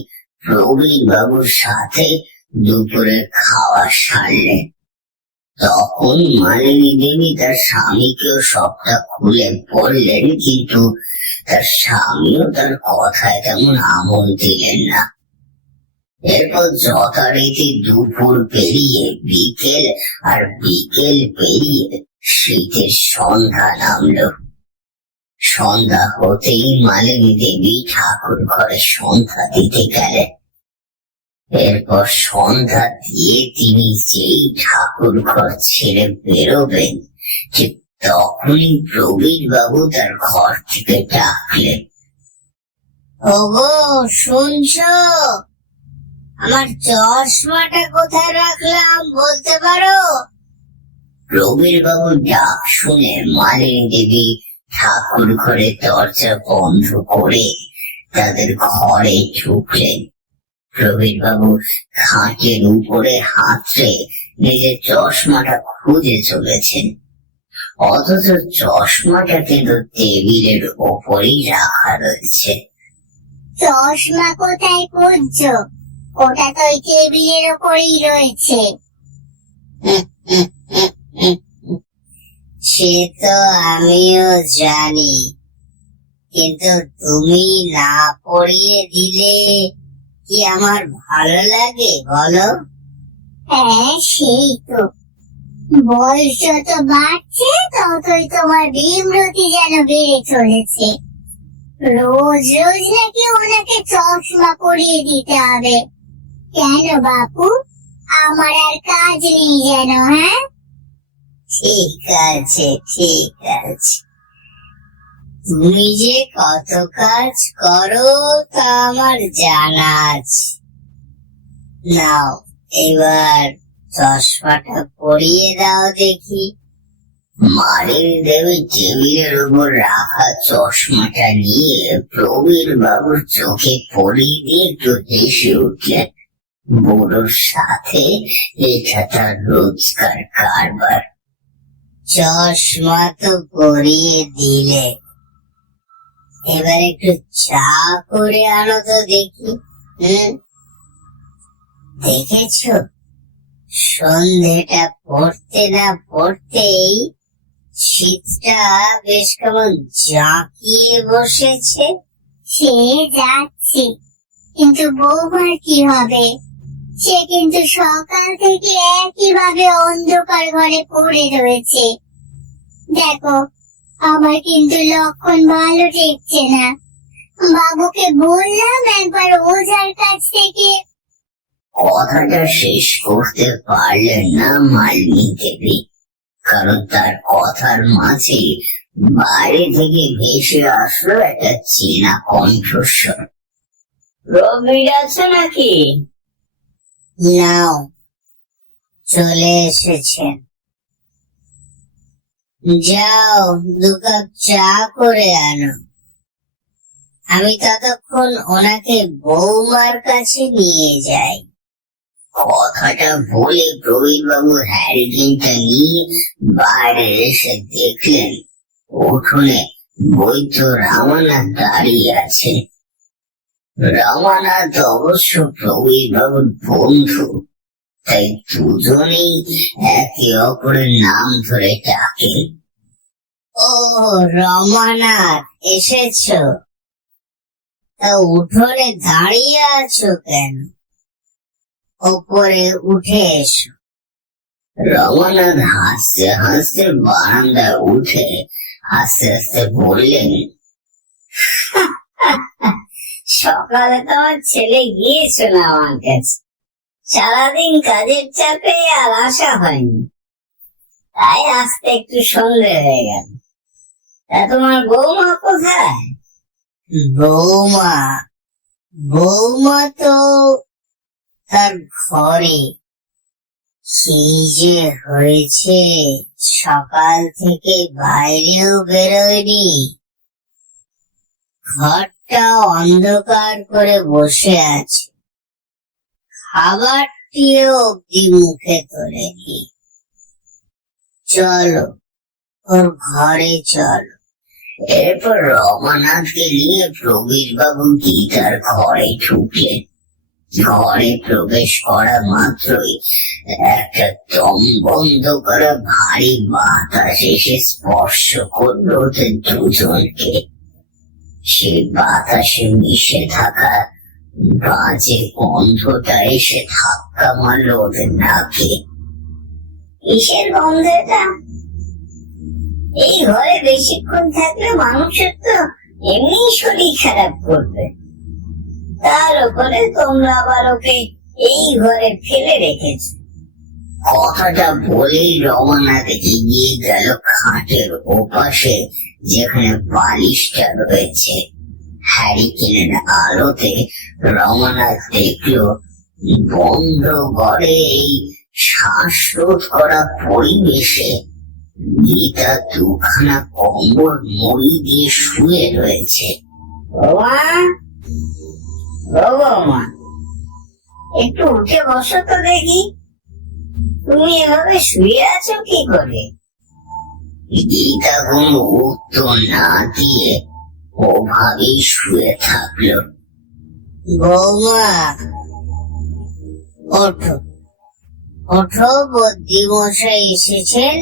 প্রবীর বাবুর সাথে দুপুরে খাওয়া সারলেন। তখন মালিনী দেবী তার স্বামীকেও সবটা খুলে বললেন, কিন্তু তার স্বামীও তার কথায় তেমন আমল দিলেন না। এরপর যথারীতি দুপুর পেরিয়ে বিকেল, আর বিকেল পেরিয়ে শীতের সন্ধ্যা নামলো। সন্ধ্যা হতেই মালিনী দেবী ঠাকুর ঘরে সন্ধ্যা দিতে গেলেন। এরপর সন্ধ্যা দিয়ে তিনি যেই ঠাকুর ঘর ছেড়ে বেরোবেন, ঠিক তখনই প্রবীর বাবু তার ঘর থেকে ডাকলেন, ওগো শুনছো? আমার চশমাটা কোথায় রাখলাম বলতে পারো? প্রবীর বাবুর ডাক শুনে মালিনী দেবী ঠাকুর ঘরে দরজা বন্ধ করে তাদের ঘরে ঢুকলেন। প্রবীর বাবু খাটের উপরে হাতড়ে নিজের চশমাটা খুঁজে চলেছেন, অথচ চশমাটা কিন্তু টেবিলের ওপরেই রাখা রয়েছে। চশমা কোথায় খুঁজছো? ওটা তো ওই টেবিলের ওপরেই রয়েছে। সে তো আমিও জানি, কিন্তু তুমি না পড়িয়ে দিলে কি আমার ভালো লাগে বলো? হ্যাঁ সেই তো, বয়স যত বাড়ছে ততই তোমার বিমরতি যেন বেড়ে চলেছে। রোজ রোজ নাকি ওনাকে চশমা পরিয়ে দিতে হবে। কেন বাপু, আমার আর কাজ নেই যেন? হ্যাঁ ঠিক আছে, ঠিক আছে, তুমি যে কত কাজ করো তা আমার জানা আছে। নাও এবার চশমাটা পরিয়ে দাও দেখি। মালিনী দেবী টেবিলের উপর রাখা চশমাটা নিয়ে প্রবীর বাবুর চোখে পরিয়ে দিয়ে একটু হেসে উঠলেন। বুড়োর সাথে এটা তার রোজকার কারবার। চশমা তো পরিয়ে দিলে, এবার একটু চা করে আনো তো দেখি। দেখেছো, সন্ধেটা পড়তে না পড়তেই শীতটা বেশ কেমন জাঁকিয়ে বসেছে। সে যাচ্ছে, কিন্তু বৌমার কি হবে? সে কিন্তু সকাল থেকে একইভাবে অন্ধকার ঘরে পড়ে রয়েছে। দেখো, আমার কিন্তু লক্ষণ ভালো ঠেকছে না। বাবুকে বললাম একবার ওঝার কাছ থেকে। কথাটা শেষ করতে পারলেন না মালিনী দেবী, কারণ তার কথার মাঝে বাইরে থেকে ভেসে আসলো একটা চেনা কণ্ঠস্বর। প্রবীর আছে নাকি? নাও, চলে এসেছেন। যাও 2 কাপ চা করে আনো। আমি ততক্ষণ ওনাকে বৌমার কাছে নিয়ে যাই। কথাটা বলে প্রবীর বাবু হ্যারিকেনটা নিয়ে বাইরে এসে দেখলেন উঠোনে বৈদ্য রামানাথ দাঁড়িয়ে আছে। রামানাথ অবশ্য প্রবীর বাবুর বন্ধু, তাই দুজনেই একে অপরের নাম ধরে ডাকে। ও রমানাথ, এসেছো? তা উঠোনে দাঁড়িয়ে আছো কেন? ওপরে উঠে এসো। রমানাথ হাসতে হাসতে বারান্দায় উঠে আস্তে আস্তে বললেন, সকালে তো আমার ছেলে গিয়েছিল আমার কাছে, সারাদিন কাজের চাপে আর আসা হয়নি, তাই আসতে একটু সন্ধ্যে হয়ে গেল। তা তোমার বৌমা কোথায়? বৌমা বৌমা তো তার ঘরে। কি যে হয়েছে, সকাল থেকে বাইরেও বেরোয়নি, ঘরটা অন্ধকার করে বসে আছে, খাবারটিও অব্দি মুখে তোলেনি। চলো ওর ঘরে চলো। এরপর রমানাথকে নিয়ে প্রবীর বাবু গীতার ঘরে ঢুকলেন। ঘরে প্রবেশ করা মাত্রই একটা দম বন্ধ করা ভারী বাতাস এসে স্পর্শ করলো ওদের দুজনকে। সেই বাতাসে মিশে থাকা বাজে গন্ধটা এসে ধাক্কা মারলো ওদের নাকে। কিসের গন্ধ এটা? এই ঘরে বেশিক্ষণ থাকলে মানুষের তো এমনি শরীর খারাপ করবে, তার উপরে তোমরা আবার ওকে এই ঘরে ফেলে রেখেছ। কথাটা বলেই রমানাথ এগিয়ে গেল খাটের ওপাশে, যেখানে বালিশটা রয়েছে। হ্যারিকেনের আলোতে রমানাথ দেখলো বন্ধ ঘরে এই শ্বাসরোধ করা পরিবেশে গীতা দুখানা কম্বল মুড়ি দিয়ে শুয়ে রয়েছে। বৌমা, একটু উঠে বসো তো দেখি, তুমি এভাবে শুয়ে আছো কি করে? গীতা কোনো উত্তর না দিয়ে ওভাবেই শুয়ে থাকলো। বৌমা, ওঠো ওঠো, বুদ্ধিমশাই এসেছেন,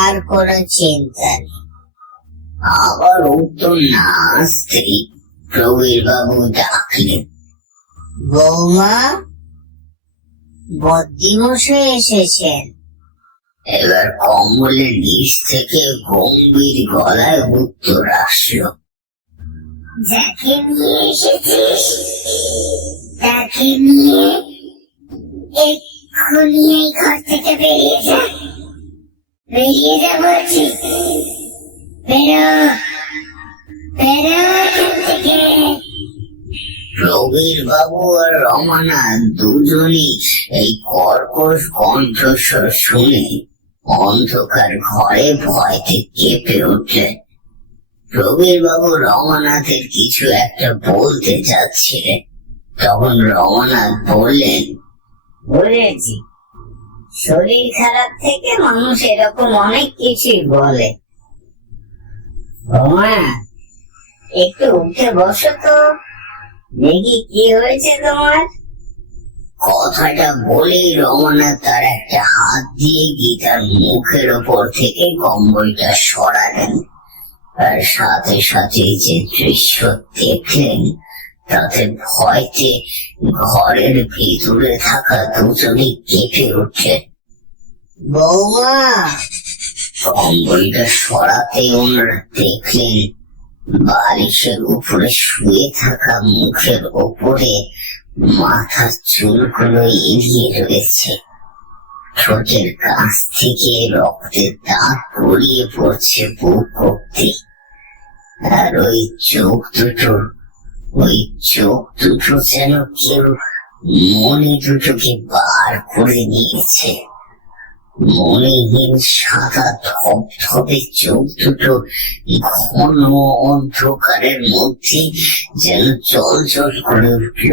আর কোনো চিন্তা নেই। আবার উত্তর না আসতেই প্রবীর বাবু ডাকলেন, বৌমা, বুদ্ধিমশাই এসেছেন। এবার কম্বলের নিচ থেকে গম্ভীর গলায় উত্তর আসলো, যাকে নিয়ে এসেছিস তাকে নিয়ে এক্ষুনি এই ঘর থেকে বেরিয়ে যা, বেরিয়ে যা বলছি, বেরো বেরো এখান থেকে। প্রবীর বাবু আর রমানাথ দুজনই এই কর্কশ কণ্ঠস্বর শুনে অন্ধকার ঘরে ভয়তে কেঁপে উঠলেন। প্রবীর বাবু রমানাথের কিছু একটা বলতে যাচ্ছিলেন, তখন রমানাথ বললেন, বুঝেছি, শরীর খারাপ থেকে মানুষ এরকম অনেক কিছুই বলে। একটু উঠে বসো তো দেখি কি হয়েছে তোমার। কথাটা বলেই রমানাথ তার একটা হাত দিয়ে গীতার মুখের ওপর থেকে কম্বলটা সরালেন, আর সাথে সাথে যে দৃশ্য দেখলেন তাতে ভয়তে ঘরের ভিতরে থাকা দুজনে কেঁপে উঠে। বৌমা, কম্বলটা সরাতে ওনারা দেখলেন বালিশের উপরে শুয়ে থাকা মুখের ওপরে মাথার চুলগুলো এগিয়ে রয়েছে, ঠোঁটের কাছ থেকে রক্তের দাগ গড়িয়ে পড়ছে বুক অব্দি, আর ওই চোখ দুটো যেন কেউ মনে দুটোকে বার করে নিয়েছে। মনেহীন সাদা ধপধপে চোখ দুটো ঘন অন্ধকারের মধ্যে যেন জল করে উঠল।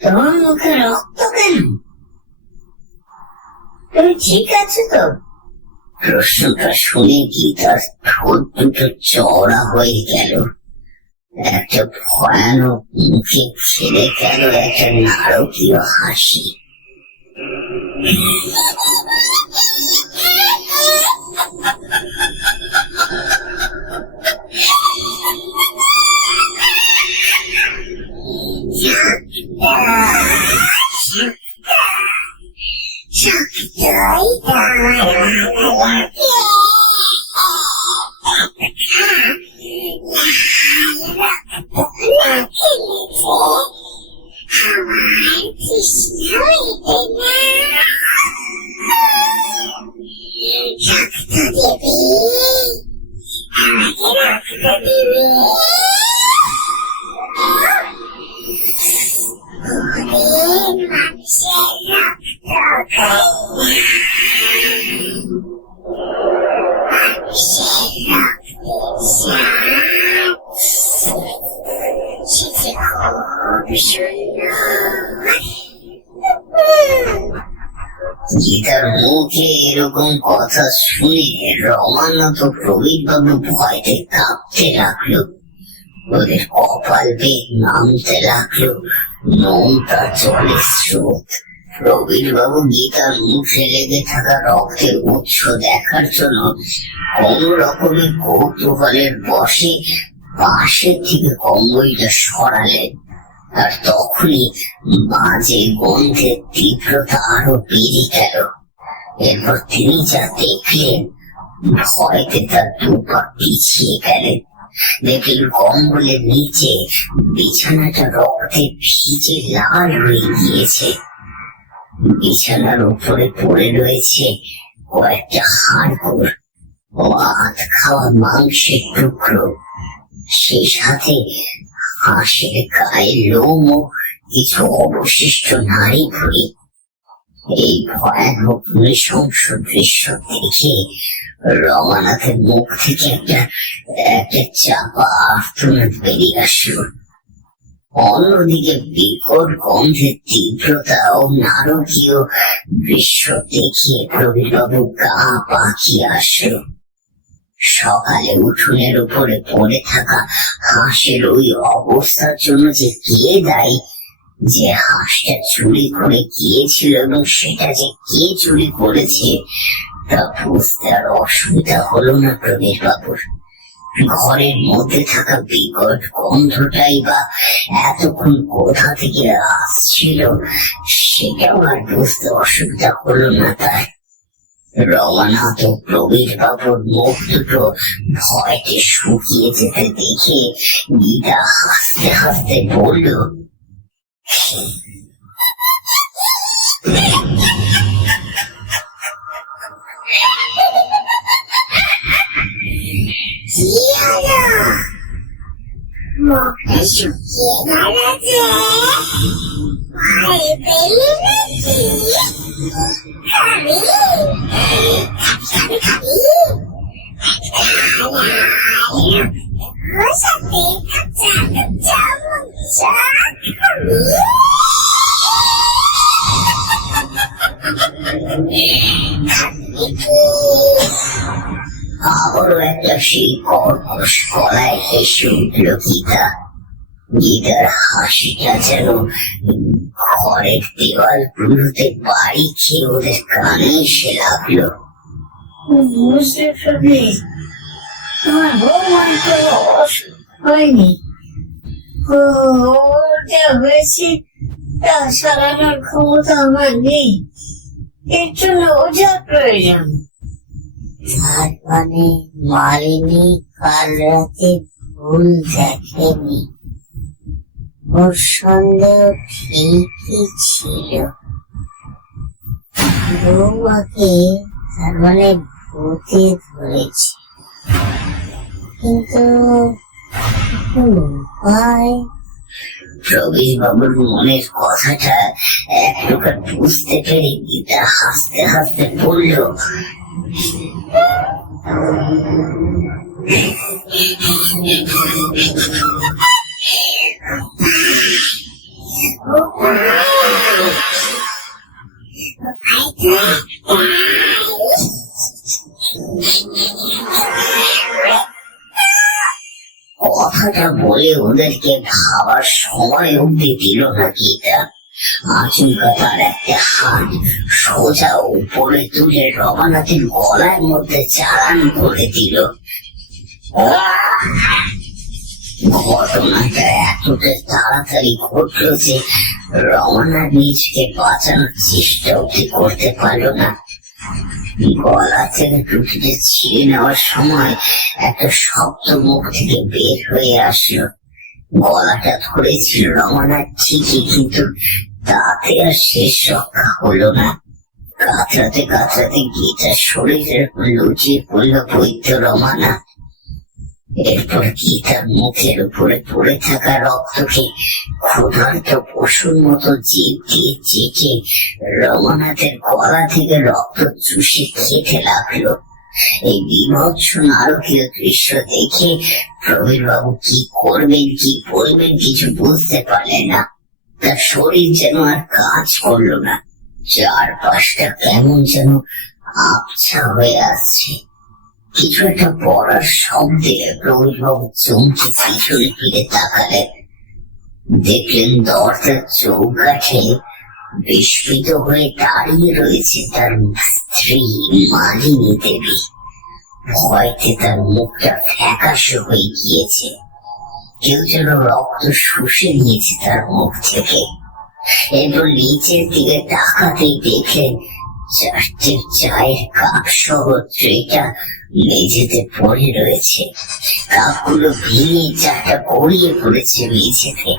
তোমার মুখে রক্ত কেন? তুমি ঠিক আছে তো? প্রশ্নটা শুনে গীতার ঠোঁট দুটো চওড়া হয়ে গেল, একটা ভয়ানক মুখে ফেলে গেল একটা নারকীয় হাসি। গীতার মুখে এরকম কথা শুনে রমানা তো প্রবীর বাবু ভয়তে কাঁপতে লাগলো। ওদের কপাল বেগ নামতে লাগলো, নোনতা জলের স্রোত। প্রবীর বাবু গীতার মুখে লেগে থাকা রক্তের উৎস দেখার জন্য কোন রকমের কৌতূহলের বশে পাশের থেকে কম্বলটা সরালেন। আর তখনই বাজে গন্ধের তীব্রতা আরো বেড়ে গেল। এরপর তিনি যা দেখলেন, ভয়তে তার দুপা পিছিয়ে গেলেন। দেখলেন কম্বলের নিচে বিছানাটা রক্তে ভিজে লাল হয়ে গিয়েছে। বিছানার উপরে পড়ে রয়েছে কয়েকটা হাড়গোড় ও আধ খাওয়া মাংসের টুকরো, সেই সাথে হাঁসের গায়ে লোম ও কিছু অবশিষ্ট নারী ভুঁড়ি। এই ভয়ানক নৃশংস দৃশ্য দেখে রমানাথের মুখ থেকে একটা চাপা আর্তনাদ বেরিয়ে আসলো। অন্যদিকে বিকট গন্ধের তীব্রতা ও নারকীয় দৃশ্য দেখে প্রবীরবাবু গা পাকিয়ে আসলো। সকালে উঠোনের উপরে পড়ে থাকা হাঁসের ওই অবস্থার জন্য যে কে দায়ী, যে হাঁসটা চুরি করে গিয়েছিল এবং সেটা যে কে চুরি করেছে তা বুঝতে আর অসুবিধা হলো না প্রবীর বাবুর। ঘরের মধ্যে থাকা বিকট গন্ধটাই বা এতক্ষণ কোথা থেকে আসছিল সেটাও আর বুঝতে অসুবিধা হলো না তার। রমানাথ ও প্রবীর বাবুর মুখ দুটো ভয়তে শুকিয়ে যেতে দেখে গীতা হাসতে হাসতে বলল, কি হলো? মুখটা শুকিয়ে গেল যে? ভয় পেলে নাকি? খাবি? খাবি খাবি ওর সাথে কাঁচা কাঁচা মাংস খাবি? খাবি কি? আবারও একটা সেই কর্কশ গলায় হেসে উঠল গীতা। গীতার হাসিটা যেন ঘরের দেওয়ালগুলোতে বাড়ি খেয়ে ওদের কানে এসে লাগলো। বুঝতে পারবি, তোমার বৌমার তো অসুখ হয়নি। ওর যা হয়েছে তা সারানোর ক্ষমতা আমার নেই, এর জন্য ওঝার প্রয়োজন। তার মানে মালিনী কাল রাতে ভুল দেখেনি, ওর সন্দেহ ঠিকই ছিল। বৌমাকে তার মানে ভূতে ধরেছে, কিন্তু উপায়। প্রবীর বাবুর মনের কথাটা এক প্রকার বুঝতে পেরে গীতা হাসতে হাসতে বলল, কথাটা বলে ওদেরকে ভাবার সময় অব্দি দিল না গীতা। আচমকা তার একটা হাত সোজা উপরে তুলে রমানাথের গলার মধ্যে চালান করে দিল। ঘটনাটা এতটা তাড়াতাড়ি ঘটল যে রমানাথ নিজকে বাঁচানোর চেষ্টা অব্দি করতে পারল না। গলা থেকে টুটিতে ছিঁড়ে নেওয়ার সময় একটা শব্দ মুখ থেকে বের হয়ে আসলো। গলাটা ধরেছিল রমানাথ ঠিকই, কিন্তু তাতে আর শেষ রক্ষা হলো না। কাতরাতে কাতরাতে গীতার শরীরের লুচিয়ে পড়ল বৈদ্য রমানাথ। এরপর গীতার মুখের উপরে পড়ে থাকা রক্তকে ক্ষুধার্ত পশুর মতো জিভ দিয়ে চেটে রমানাথের গলা থেকে রক্ত চুষে খেতে লাগলো। এই বীভৎস নারকীয় দৃশ্য দেখে প্রবীর বাবু কি করবেন কি বলবেন কিছু বুঝতে পারলেন না। তার শরীর যেন আর কাজ করলো না, চারপাশটা কেমন যেন আবছা হয়ে আসছে। কিছু একটা পড়ার শব্দে প্রবীর বাবু চমকে পিছনে ফিরে তাকালেন। দেখলেন দরজার চৌকাঠে বিস্মিত হয়ে দাঁড়িয়ে রয়েছে তার স্ত্রী মালিনী দেবী। ভয়তে তার মুখটা ফ্যাকাশে হয়ে গিয়েছে, কেউ যেন রক্ত শুষে নিয়েছে তার মুখ থেকে। এরপর নিচের দিকে তাকাতেই দেখলেন চারটে চায়ের কাপ সহ ট্রেটা মেঝেতে পড়ে রয়েছে। কাপগুলো ভেঙে চাটা গড়িয়ে পড়েছে মেঝেতে।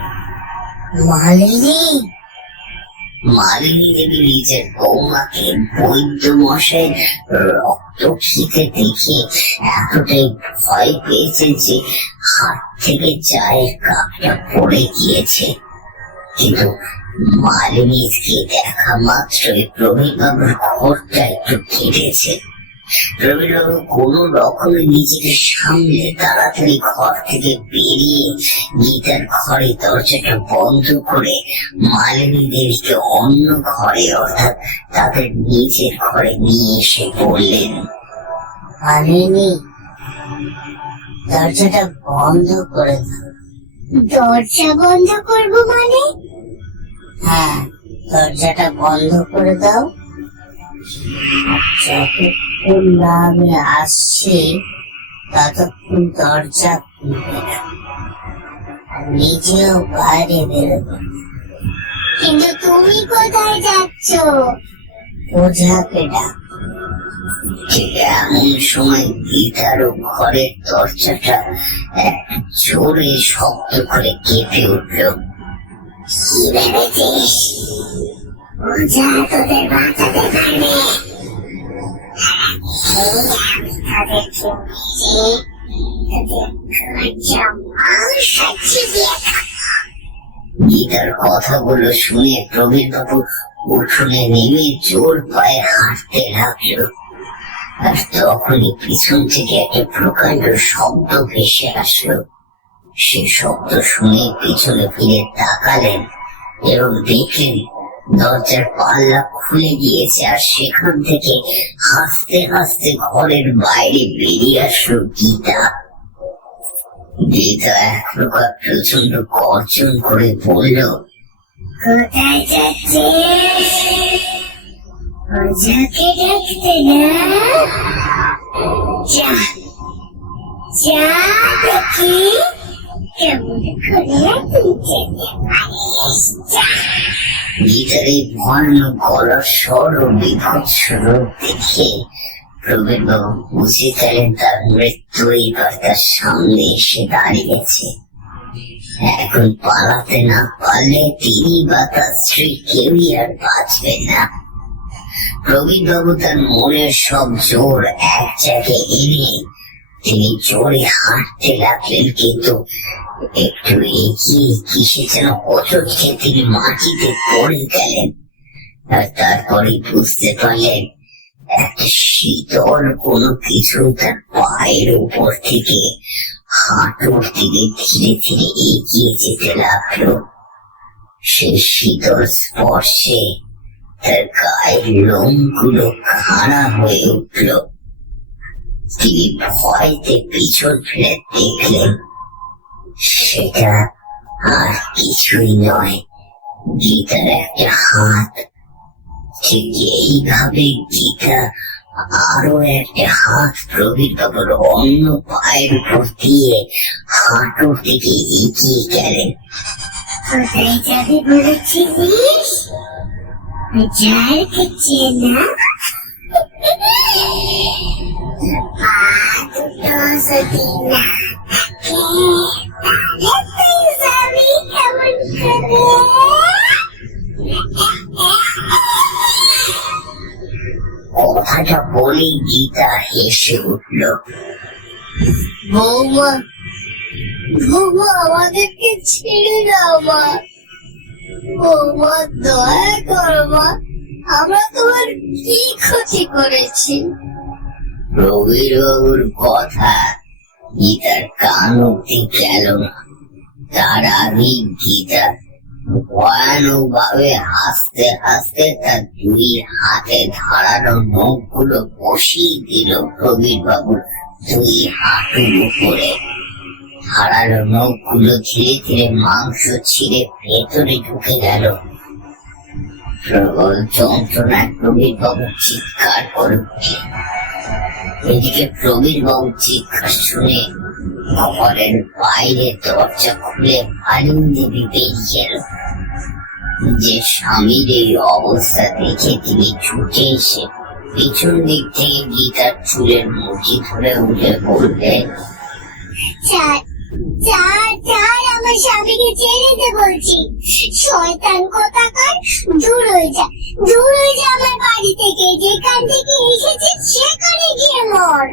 মালিনী দেবী নিজের বৌমাকে বৈদ্য মশাই রক্ত খেতে দেখে এতটাই ভয় পেয়েছে যে হাত থেকে চায়ের কাপটা পড়ে গিয়েছে। কিন্তু মালিনীকে দেখা মাত্রই প্রবীর বাবুর ঘরটা একটু কেটেছে। প্রবীর বাবু কোন রকমে নিজেকে সামলে তাড়াতাড়ি ঘর থেকে বেরিয়ে গীতার ঘরে দরজাটা বন্ধ করে মালিনী দেবীকে অন্য ঘরে অর্থাৎ তাদের নিজের ঘরে নিয়ে এসে বললেন, মালিনী, দরজাটা বন্ধ করে দাও। দরজা বন্ধ করবো মানে? হ্যাঁ, দরজাটা বন্ধ করে দাও। যতক্ষণ না আমি আসছি ততক্ষণ দরজা খুলবে না, নিজেও বাইরে বেরোবে। কিন্তু তুমি কোথায় যাচ্ছ? ওঝাকে ডাক। ঠিক এমন সময় গীতারও ঘরের দরজাটা এক জোরে শব্দ করে কেঁপে উঠল। কি ভেবেছিস ওঝা তোদের বাঁচাতে পারবে? আমি তোদেরকে গীতার কথাগুলো শুনে প্রবীর বাবু উঠোনে নেমে জোর পায়ে হাঁটতে লাগলো। আর তখনই পিছন থেকে একটা প্রকাণ্ড শব্দ ভেসে আসলো। সে শব্দ শুনে পিছনে ফিরে তাকালেন এবং দেখলেন দরজার পাল্লা খুলে গিয়েছে, আর সেখান থেকে হাসতে হাসতে ঘরের বাইরে বেরিয়ে আসলো গীতা। গীতা এক প্রকার প্রচন্ড গর্জন করে বলল, কোথায় যাচ্ছিস? ওঝাকে দেখতে না? যা যা দেখি কেমন করে তুই যেতে পারিস। যা। গীতার এই ভয়ানক গলার স্বর ও বিভৎস রূপ দেখে প্রবীর বাবু বুঝে গেলেন তার মৃত্যু এইবার তার সামনে এসে দাঁড়িয়েছে। এখন পালাতে না পারলে তিনি বা তার স্ত্রী কেউই আর বাঁচবেন না। প্রবীর বাবু তার মনের সব জোর এক জায়গায় এনে তিনি জোরে হাঁটতে লাগলেন, কিন্তু একটু এগিয়ে কিসে যেন হোঁচট খেয়ে তিনি মাটিতে পড়ে গেলেন। আর তারপরে বুঝতে পারলেন একটা শীতল কোনো কিছু তার পায়ের উপর থেকে হাঁটুর দিকে ধীরে ধীরে এগিয়ে যেতে লাগলো। সেই শীতল স্পর্শে তার গায়ের লোমগুলো খাড়া হয়ে উঠল। তিনি ভয়তে পিছন ফিরে দেখলেন সেটা আর কিছুই নয়, গীতার একটা হাত। ঠিক এইভাবে গীতা আরো একটা হাত প্রবীর বাবুর অন্য পায়ের উপর দিয়ে হাঁটুর দিকে এগিয়ে গেলেন। কোথায় যাবি বলেছিলিস? যারকে চেনা পা দুটো যদি না থাকে তাহলে তুই যাবি কেমন করে? কথাটা বলেই গীতা হেসে উঠল। বৌমা, বৌমা আমাদেরকে ছেড়ে দাও মা। বৌমা দয়া করো মা, আমরা তোমার কি ক্ষতি করেছি? রবির বাবুর কথা গীতার কান অব্দি গেল না। তার আগেই গীতা ভয়ানক ভাবে হাসতে হাসতে তার দুই হাতে ধারালো নখগুলো বসিয়ে দিল প্রবীর বাবুর দুই হাঁটুর উপরে। ধারালো নখগুলো ধীরে ধীরে মাংস ছিঁড়ে ভেতরে ঢুকে গেল। প্রবল যন্ত্রণায় প্রবীর বাবু চিৎকার করে উঠলেন। এদিকে প্রবীর বাবু চিৎকার শুনে ঘরের বাইরে দরজা খুলে মালিনী দেবী বেরিয়ে এলো। যে স্বামীর এই অবস্থা দেখে তিনি ছুটে এসে পিছন দিক থেকে গীতার চুলের মুঠি ধরে উঠে বললেন, ছাড় ছাড় ছাড়, আমার স্বামীকে ছেড়ে দে বলছি। শয়তান কোথাকার, দূর হয়ে যা, দূর হয়ে যা আমার বাড়ি থেকে। যেখান থেকে এসেছিস সেখানে গিয়ে মর।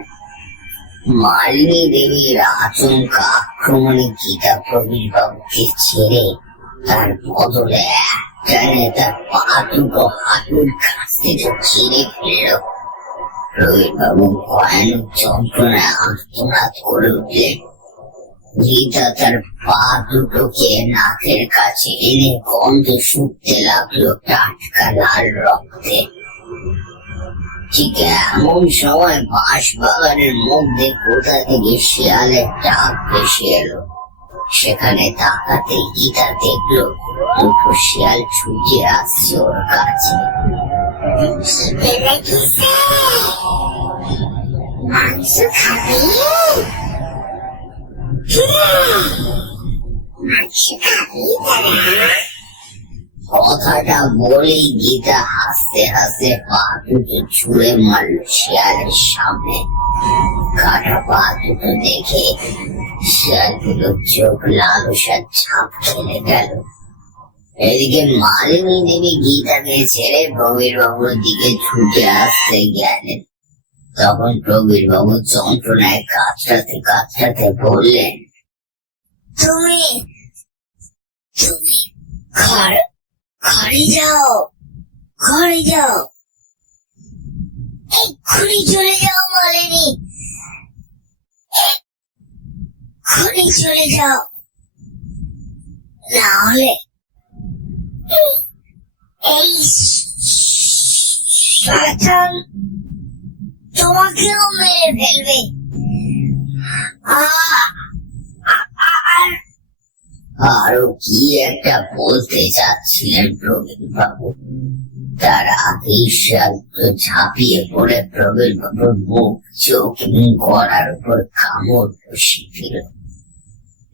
মালিনী দেবীর আচমকা আক্রমণে গীতা প্রবীর বাবুকে ছেড়ে তার বদলে একটানে তার পা দুটো হাঁটুর কাছ থেকে ছিঁড়ে ফেলল। প্রবীর বাবু ভয়ানক যন্ত্রণায় আর্তনাদ করে উঠলেন। গীতা তার পা দুটোকে নাকের কাছে এনে গন্ধ শুকতে লাগলো টাটকা লাল রক্তে। ঠিক এমন সময় বাঁশ বাগানের মধ্যে কোথা থেকে শিয়ালের ডাক ভেসে এলো। সেখানে তাকাতে গীতা দেখলো দুটো শিয়াল ছুটে আসছে ওর কাছে। মাংস খাবি? মাংস খাবি তারা? কথাটা বলেই গীতা হাসতে হাসতে পা দুটো ছুঁড়ে মারল শিয়ালের সামনে। কাটা পা দুটো দেখে শিয়ালগুলো চোখ লালসার ছাপ খেলে গেল। এদিকে মালিনী দেবী গীতাকে ছেড়ে প্রবীর বাবুর দিকে ছুটে আসতে গেলেন। তখন প্রবীর বাবু যন্ত্রণায় কাতরাতে কাতরাতে বললেন, তুমি তুমি ঘরে যাও, ঘরে যাও, এক্ষুনি চলে যাও মালিনী, এক্ষুনি চলে যাও, না হলে এই শয়তান তোমাকেও মেরে ফেলবে। আরো কি একটা বলতে চাচ্ছিলেন প্রবীর বাবু, তার আগেই শিয়াল ঝাঁপিয়ে পড়ে প্রবীর বাবুর মুখ চোখ গলার উপর কামড় বসিয়ে দিল।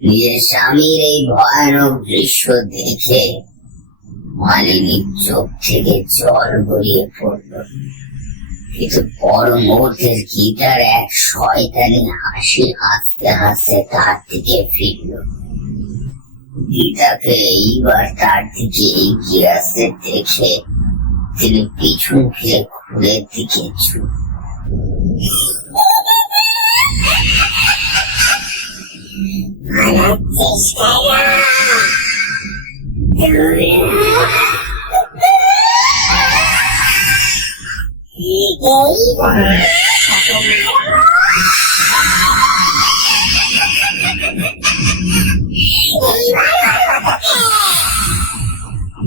নিজের স্বামীর এই ভয়ানক দৃশ্য দেখে মালিনীর চোখ থেকে জল গড়িয়ে পড়ল। কিন্তু পর মুহূর্তে গীতার এক শয়তানি হাসি হাসতে হাসতে তার দিকে ফিরল। গীতাকে এইবার তার দিকে এগিয়ে আসতে দেখে তিনি পিছন ফিরে ঘুরের দিকে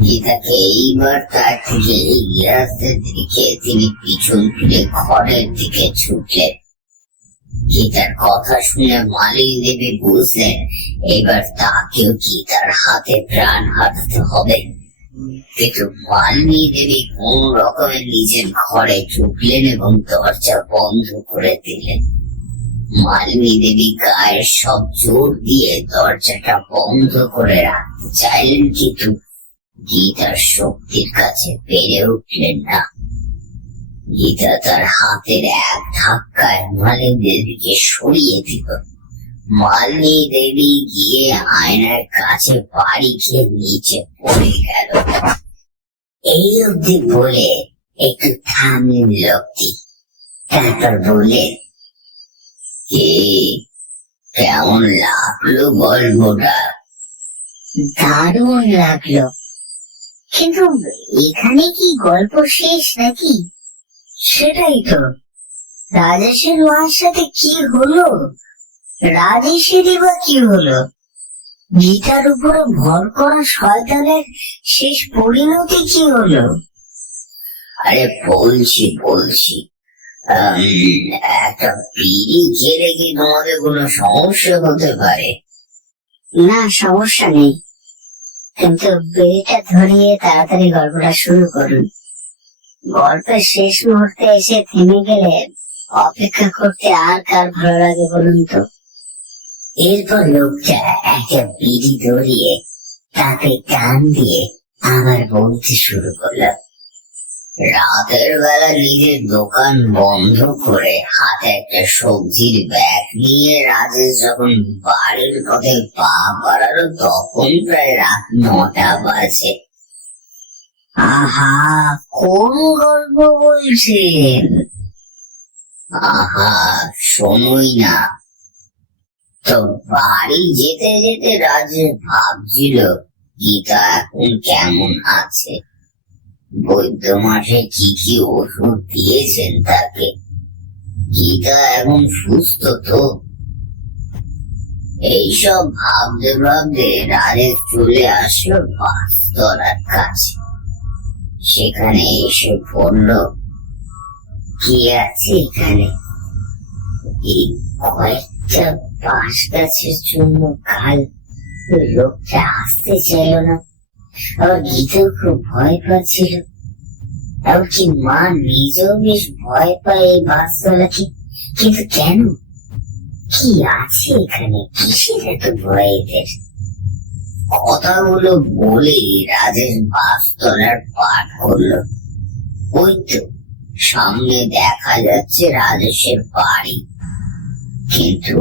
গীতাকে এইবার তার থেকে এগিয়ে আসতে দেখে তিনি পিছন ফিরে ঘরের দিকে ছুটলেন। গীতার কথা শুনে মালিনী দেবী বুঝলেন এবার তাকেও গীতার হাতে প্রাণ হারাতে হবে। কিন্তু মালিনী দেবী কোন রকমের নিজের ঘরে ঢুকলেন এবং দরজা বন্ধ করে দিলেন। মালিনী দেবী গায়ের সব জোর দিয়ে দরজাটা বন্ধ করে রাখতে চাইলেন, কিন্তু গীতার শক্তির কাছে পেরে উঠলেন না। গীতা তার হাতের এক ধাক্কায় মালিনী দেবীকে সরিয়ে দিল। মালিনী দেবী গিয়ে আয়নার কাছে বাড়ি খেয়ে নিচে পড়ে গেল। এই অবধি বলে একটু থামলেন লোকটি। তারপর বললেন, কি কেমন লাগলো গল্পটা? দারুণ লাগলো, কিন্তু এখানে কি গল্প শেষ নাকি? সেটাই তো, রাজেশের মার সাথে কি হলো? রাজেশেরই বা কি হলো? গীতার উপরে ভর করা শয়তানের শেষ পরিণতি কি হলো? আরে বলছি একটা বিড়ি খেলে কি তোমাদের কোনো সমস্যা হতে পারে? না, সমস্যা নেই, কিন্তু বিড়িটা ধরিয়ে তাড়াতাড়ি গল্পটা শুরু করুন। গল্পের শেষ মুহূর্তে এসে থেমে গেলে অপেক্ষা করতে আর কার ভালো লাগে বলুন তো? এরপর লোকটা একটা বিড়ি ধরিয়ে তাকে টান দিয়ে আবার বলতে শুরু করলো। রাতের বেলা নিজের দোকান বন্ধ করে হাতে একটা সবজির ব্যাগ নিয়ে রাজেশ যখন বাড়ির পথে পা বাড়ালো তখন প্রায় রাত 9টা বাজে। আহা, কোন গল্প বলছেন? আহা, শোনোই না। তো বাড়ি যেতে যেতে রাজেশ ভাবছিল গীতা এখন কেমন আছে, বৈদ্য মাসে কি কি ওষুধ দিয়েছেন তাকে, গীতা এখন সুস্থ তো? এইসব ভাবতে ভাবতে রাজেশ চলে আসলো বাসতলার কাছে। সেখানে এসে পড়ল, কি আছে এখানে? এই কয়েকটা বাঁশ গাছের জন্য কাল লোকটা আসতে চাইল না। আবার গীতাও খুব ভয় পাচ্ছিল, এমনকি মা নিজেও বেশ ভয় পায় এই বাসতলাকে। কিন্তু কেন? কি আছে এখানে? কিসের এত ভয় এদের? কথাগুলো বলে রাজেশ বাসতলার পাঠ করলো। ওই তো সামনে দেখা যাচ্ছে রাজেশের বাড়ি, কিন্তু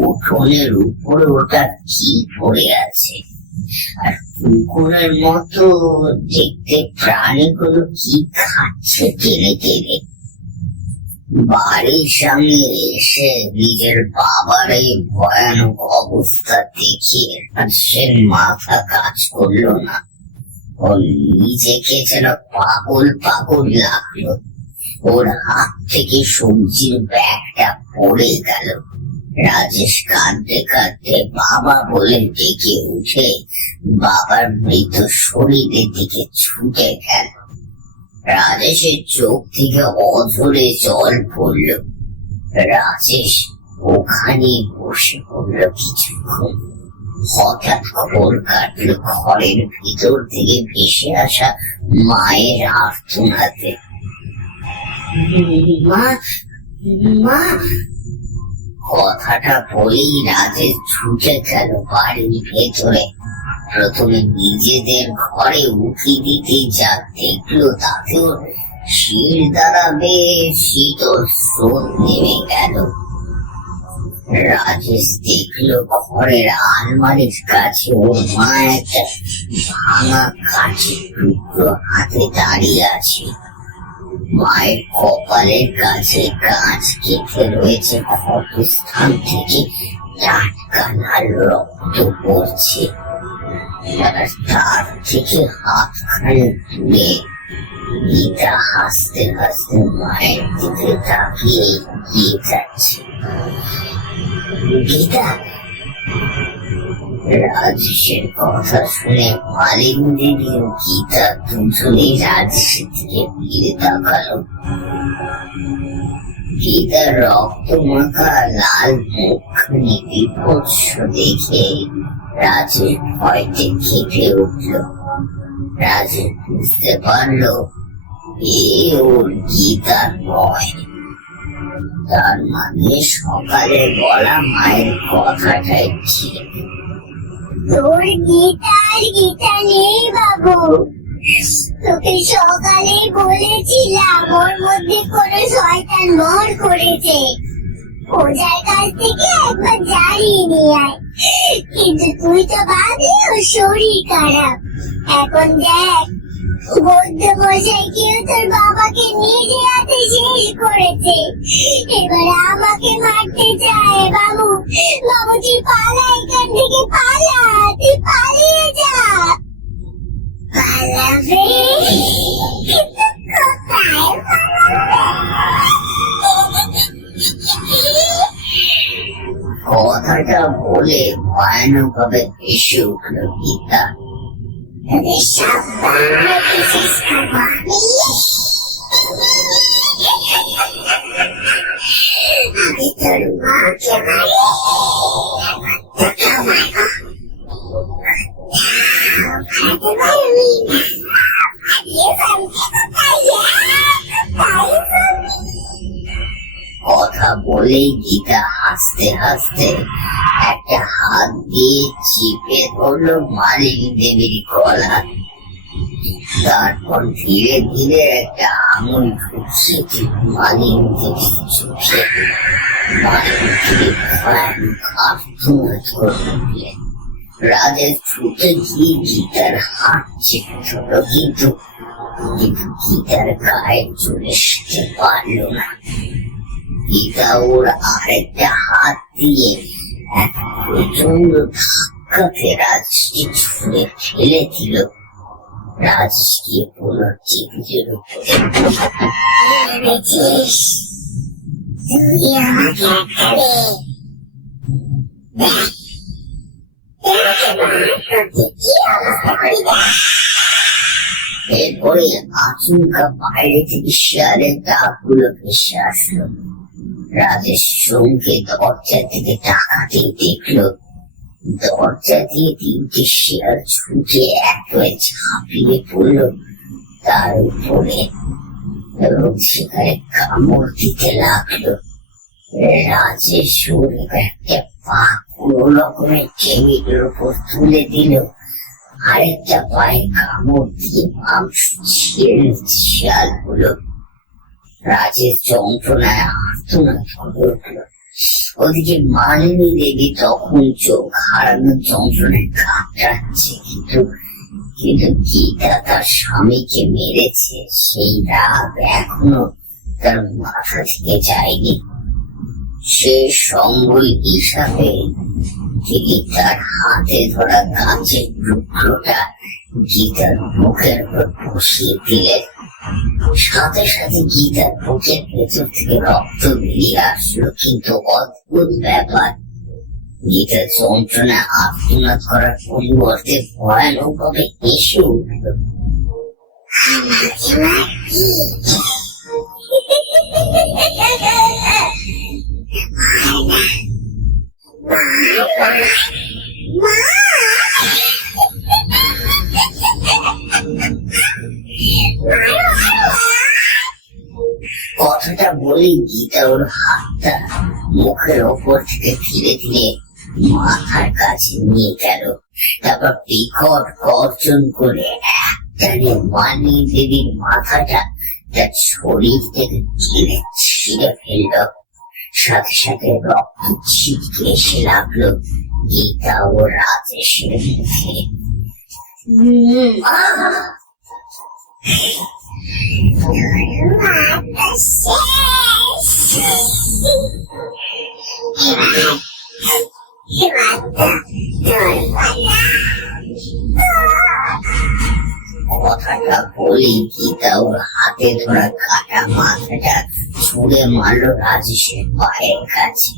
উঠোনের উপরে ওটা কি পড়ে আছে? আর কুকুরের মতো দেখতে প্রাণীগুলো কি খাচ্ছে টেনে টেনে? বাড়ির সামনে এসে নিজের বাবার এই ভয়ানক অবস্থা দেখে সে মাথা কাজ করলো না। ও নিজেকে যেন পাগল পাগল লাগলো। ওর হাত থেকে সবজির ব্যাগটা পড়ে গেল। রাজেশ কাঁদতে কাঁদতে বাবা বলে ডেকে উঠে বাবার মৃত শরীরের দিকে ছুটে গেল। রাজেশের চোখ থেকে অঝরে জল পড়ল। রাজেশ ওখানে বসে পড়ল কিছুক্ষণ। হঠাৎ খোল কাটলো ঘরের ভিতর থেকে ভেসে আসা মায়ের আর্তনাদে। মা, মা! কথাটা বলেই রাজেশ ছুটে গেল বাড়ির ভেতরে। প্রথমে নিজেদের ঘরে উঠি দিতে যা দেখলো তাতেও শির দ্বারা বেশ শীতল স্রোত নেমে গেল। রাজেশ দেখলো ঘরের আলমারির কাছে ওর মা একটা ভাঙা কাঠের টুকরো হাতে দাঁড়িয়ে আছে। মায়ের কপালের কাছে কাঁচ কেটে রয়েছে, ক্ষতস্থান থেকে টাটকা লাল রক্ত পড়ছে। তার থেকে হাতখানি তুলে গীতা হাসতে হাসতে মায়ের দিকে তাকিয়ে এগিয়ে যাচ্ছে। গীতা! রাজেশের কথা শুনে মালিক দিদি ও গীতা দুজনেই রাজেশের দিকে ফিরে তাকালো। গীতার রক্ত মাখা লাল মুখখানি বিভৎস দেখে রাজেশ ভয়তে কেঁপে উঠল। রাজেশ বুঝতে পারল এ ওর গীতা নয়। তার মানে সকালে বলা মায়ের কথাটাই ঠিক। তোর গীতা নেই বাবু। তোকে সকালেই বলেছিলাম ওর মধ্যে কোনো শয়তান ভর করেছে। ওজার কাছ থেকে একবার জানিয়ে নিয়ে আয়। কিন্তু তুই তো ভাবলি ওর শরীর খারাপ। এখন দেখ বৌদ্ধ মশাইকেও তোর বাবাকে নিজে হাতে শেষ করেছে। এবারে আমাকে মারতে চায়। বাবু, বাবু তুই পালা, এখান থেকে পালা, তুই পালিয়ে যা। পালাবে? কিন্তু কোথায় কথাটা বলে ভয়ানক ভাবে হেসে উঠল গীতা। আমি তোর মাকে মারি, কথা বলেই গীতা হাসতে হাসতে একটা হাত দিয়ে চিপে ধরলো মালিনী দেবীর গলা। তারপর ধীরে ধীরে একটা আঙুল ঘুষিয়ে দিল মালিনী দেবীর চোখে। মালিনী দেবী ভয়ানক আর্তনাদ করে উঠলেন। রাজেশ ছুটে গিয়ে গীতার হাত চেপে ধরল, কিন্তু গীতার গায়ে চলে আসতে পারল না। গীতা ওর আরেকটা হাত দিয়ে এক প্রচন্ড ধাক্কাতে রাজকে ছুঁড়ে ফেলে দিল। রাজকে পুনর্জীবিতের উপরে ভেবেছিস তুই আমাকে একালে? দেখ, আমাকে মার করতে কি অবস্থা করি দেখ। এরপরে আচমকা বাইরে থেকে শিয়ালের ডাকগুলো ভেসে আসলো। রাজেশ চমকে দরজা থেকে তাকাতে দেখলো দরজা দিয়ে তিনটি শিয়াল ছুটে একেবারে ঝাঁপিয়ে পড়লো তার উপরে এবং সেখানে কামড় দিতে লাগলো। রাজেশ ওর একটা পা কোনো রকমের টেবিলের উপর তুলে দিল, আরেকটা পায়ে কামড় দিয়ে মাংস ছিঁড়ে শিয়ালগুলো। রাজের যন্ত্রণায় আর্তনাদ করে উঠল। ওদিকে মালিনী দেবী তখন চোখ হারানোর যন্ত্রণায় কাটাচ্ছে, কিন্তু গীতা তার স্বামীকে মেরেছে সেই রাগ এখনো তার মাথা থেকে যায়নি। সে সম্বল হিসাবে তিনি তার হাতে ধরা গাছের টুকরোটা গীতার মুখের উপর বসিয়ে দিলেন। সাথে সাথে গীতার বুকের ভেতর থেকে রক্ত বেরিয়ে আসলো, কিন্তু অদ্ভুত ব্যাপার, গীতার যন্ত্রণা আর্তনাদ করার পরিবর্তে ভয়ানক ভাবে হেসে উঠল। কথাটা বলে গীতা ওর হাতটা মুখের ওপর থেকে ধীরে ধীরে মাথার কাছে নিয়ে গেল। তারপর বিকট গর্জন করে একটানে মালিনী দেবীর মাথাটা তার শরীর থেকে টেনে ছিঁড়ে ফেলল। সাথে সাথে রক্ত ছিটকে এসে লাগলো গীতা ও রাজেশের মুখে। কথাটা বলে গীতা ওর হাতে ধরা কাটা মাথাটা ছুঁড়ে মারলো রাজেশের পায়ের কাছে।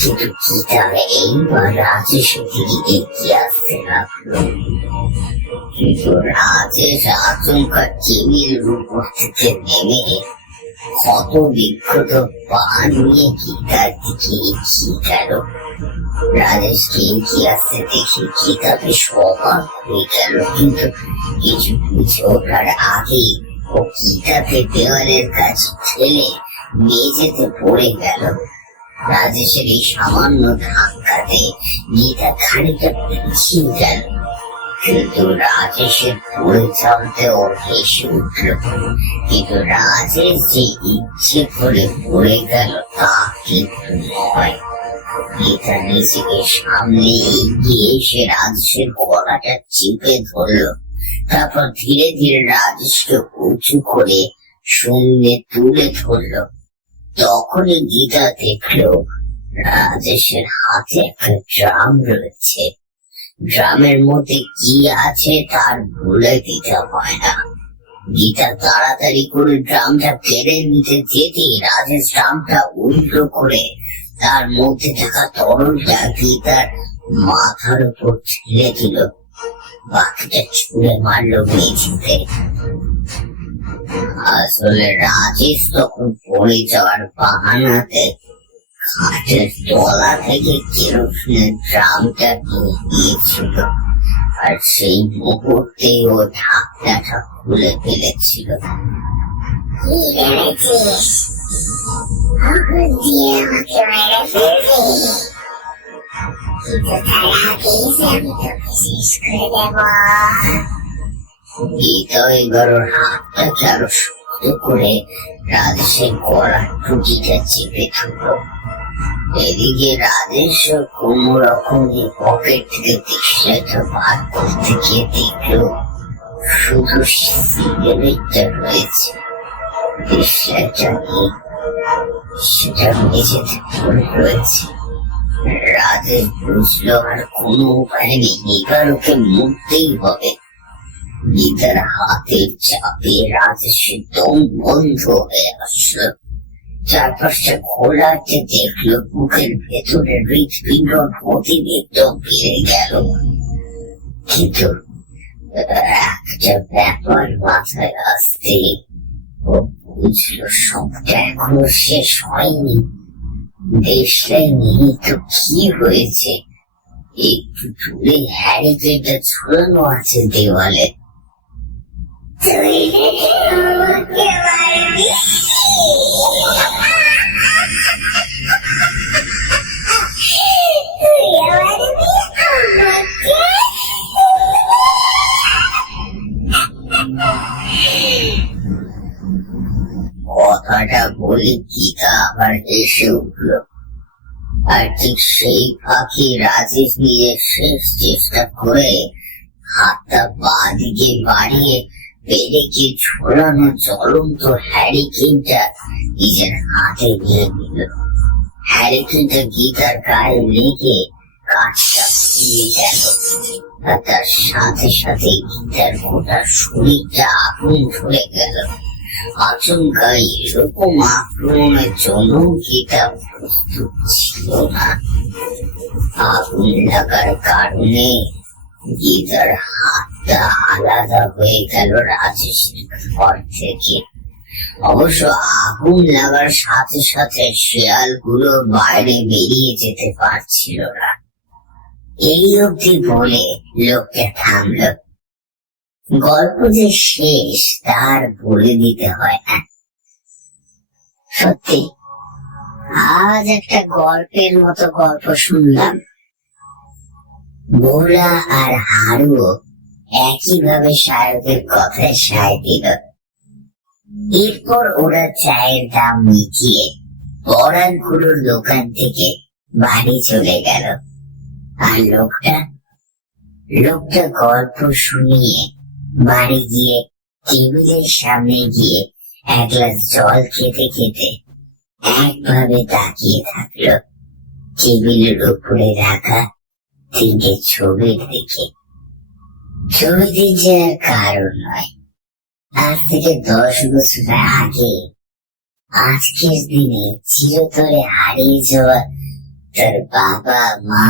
কিন্তু গীতা এইবার রাজেশের দিকে এগিয়ে আসতে লাগলো, কিন্তু রাজেশ আচমকা টেবিলের উপর থেকে নেমে ক্ষত বিক্ষত পা নিয়ে গীতার দিকে এগিয়ে গেল। রাজেশকে এগিয়ে আসতে দেখে গীতা বেশ অবাক হয়ে গেল, কিন্তু কিছু বুঝে ওঠার আগেই ও গীতাকে দেওয়ালের কাছে ঠেলে মেঝেতে পড়ে গেল। রাজেশের এই সামান্য ধাক্কাতে গীতা খানিকটা পিছিয়ে গেল, কিন্তু রাজেশের পড়ে যাওয়াতে ও হেসে উঠল। কিন্তু রাজেশ যে ইচ্ছে করে পড়ে গেল তা কিন্তু নয়। গীতা নিজেকে সামনে এগিয়ে এসে রাজেশের গলাটা চিপে ধরল তারপর ধীরে ধীরে রাজেশকে উঁচু করে শূন্যে তুলে ধরলো। তখনই গীতা দেখলো রাজেশের হাতে একটা ড্রাম রয়েছে। ড্রামের মধ্যে কি আছে তার ভুলে দিতে হয় না। গীতা তাড়াতাড়ি করে ড্রামটা কেড়ে নিতে যেতেই রাজেশ ড্রামটা উল্টো করে তার মধ্যে থাকা তরলটা গীতার মাথার উপর ছেড়ে দিল। বাকিটা ছুঁড়ে মারলো মেঝেতে। আসলে রাজেশ তখন পড়ে যাওয়ার বাহানাতে খাটের তলা থেকে কেরোসিনের ড্রামটা নিয়ে গিয়েছিল, আর সেই মুহূর্তে ও ঢাকনাটা খুলে ফেলেছিল। কি ভেবেছিস আগুন দিয়ে আমাকে মেরে ফেলবি? কিন্তু তার আগেই যে আমি তোকে শেষ করে দেব। গীতা এবার ওর হাতটাকে আরো শক্ত করে রাজেশের গলার টুটিটা চেপে ধরল। এদিকে রাজেশ কোন রকমের পকেট থেকে পিস্তলটা বার করতে গিয়ে দেখলো শুধু সিগারেটটা রয়েছে। পিস্তলটা নেই, সেটা মেঝেতে পড়ে রয়েছে। রাজেশ বুঝলো আর কোনো উপায় নেই, এবার ওকে মরতেই হবে। গীতার হাতের চাপে রাজেশের দম বন্ধ হয়ে আসলো। চারপাশটা খোলাতে দেখলো বুকের ভেতরে হৃৎপিণ্ড গতিবেগ বেড়ে গেল। কিন্তু একটা ব্যাপার মাথায় আসতে ও বুঝলো সবটা এখনো শেষ হয়নি। দেখলেনি তো কি হয়েছে, একটু দূরে হ্যারিকেনটা ঝুলানো আছে দেওয়ালে। তুই আমাকে মারবি? তুই মারবি আমাকে? কথাটা বলে গীতা আবার হেসে উঠল। আর ঠিক সেই ফাঁকি রাজেশ নিজের শেষ চেষ্টা করে হাতটা বাঁ দিকে বাড়িয়ে পেরেকে ঝোলানো জ্বলন্ত হ্যারিকেনটা নিজের হাতে নিয়ে নিল। হ্যারিকেনটা গীতার গায়ে লেগে কাঠটা ভেঙে গেল, আর তার সাথে সাথে গীতার গোটা শরীরটা আগুন ধরে গেল। আচমকা এরকম আক্রমণের জন্য গীতা প্রস্তুত ছিল না। আগুন লাগার কারণে গীতার হাতটা আলাদা হয়ে গেল রাজেশের ঘর থেকে। অবশ্য আগুন লাগার সাথে সাথে শেয়ালগুলো বাইরে বেরিয়ে যেতে পারছিল না। এই অবধি বলে লোকটা থামল। গল্প যে শেষ তার বলে দিতে হয় না। সত্যি আজ একটা গল্পের মতো গল্প শুনলাম। ভোলা আর হারু একইভাবে শায়কের কথায় সায় দিল। এরপর ওরা চায়ের দাম মিটিয়ে পরানগুলোর দোকান থেকে বাড়ি চলে গেল। আর লোকটা গল্প শুনিয়ে বাড়ি গিয়ে টেবিলের সামনে গিয়ে এক গ্লাস জল খেতে খেতে একভাবে তাকিয়ে থাকলো টেবিলের উপরে রাখা তিনটে ছবির দিকে। ছবি দিচ্ছে আর কারণ নয়, আজ থেকে 10 বছর আগে আজকের দিনে চিরতরে হারিয়ে যাওয়া তার বাবা মা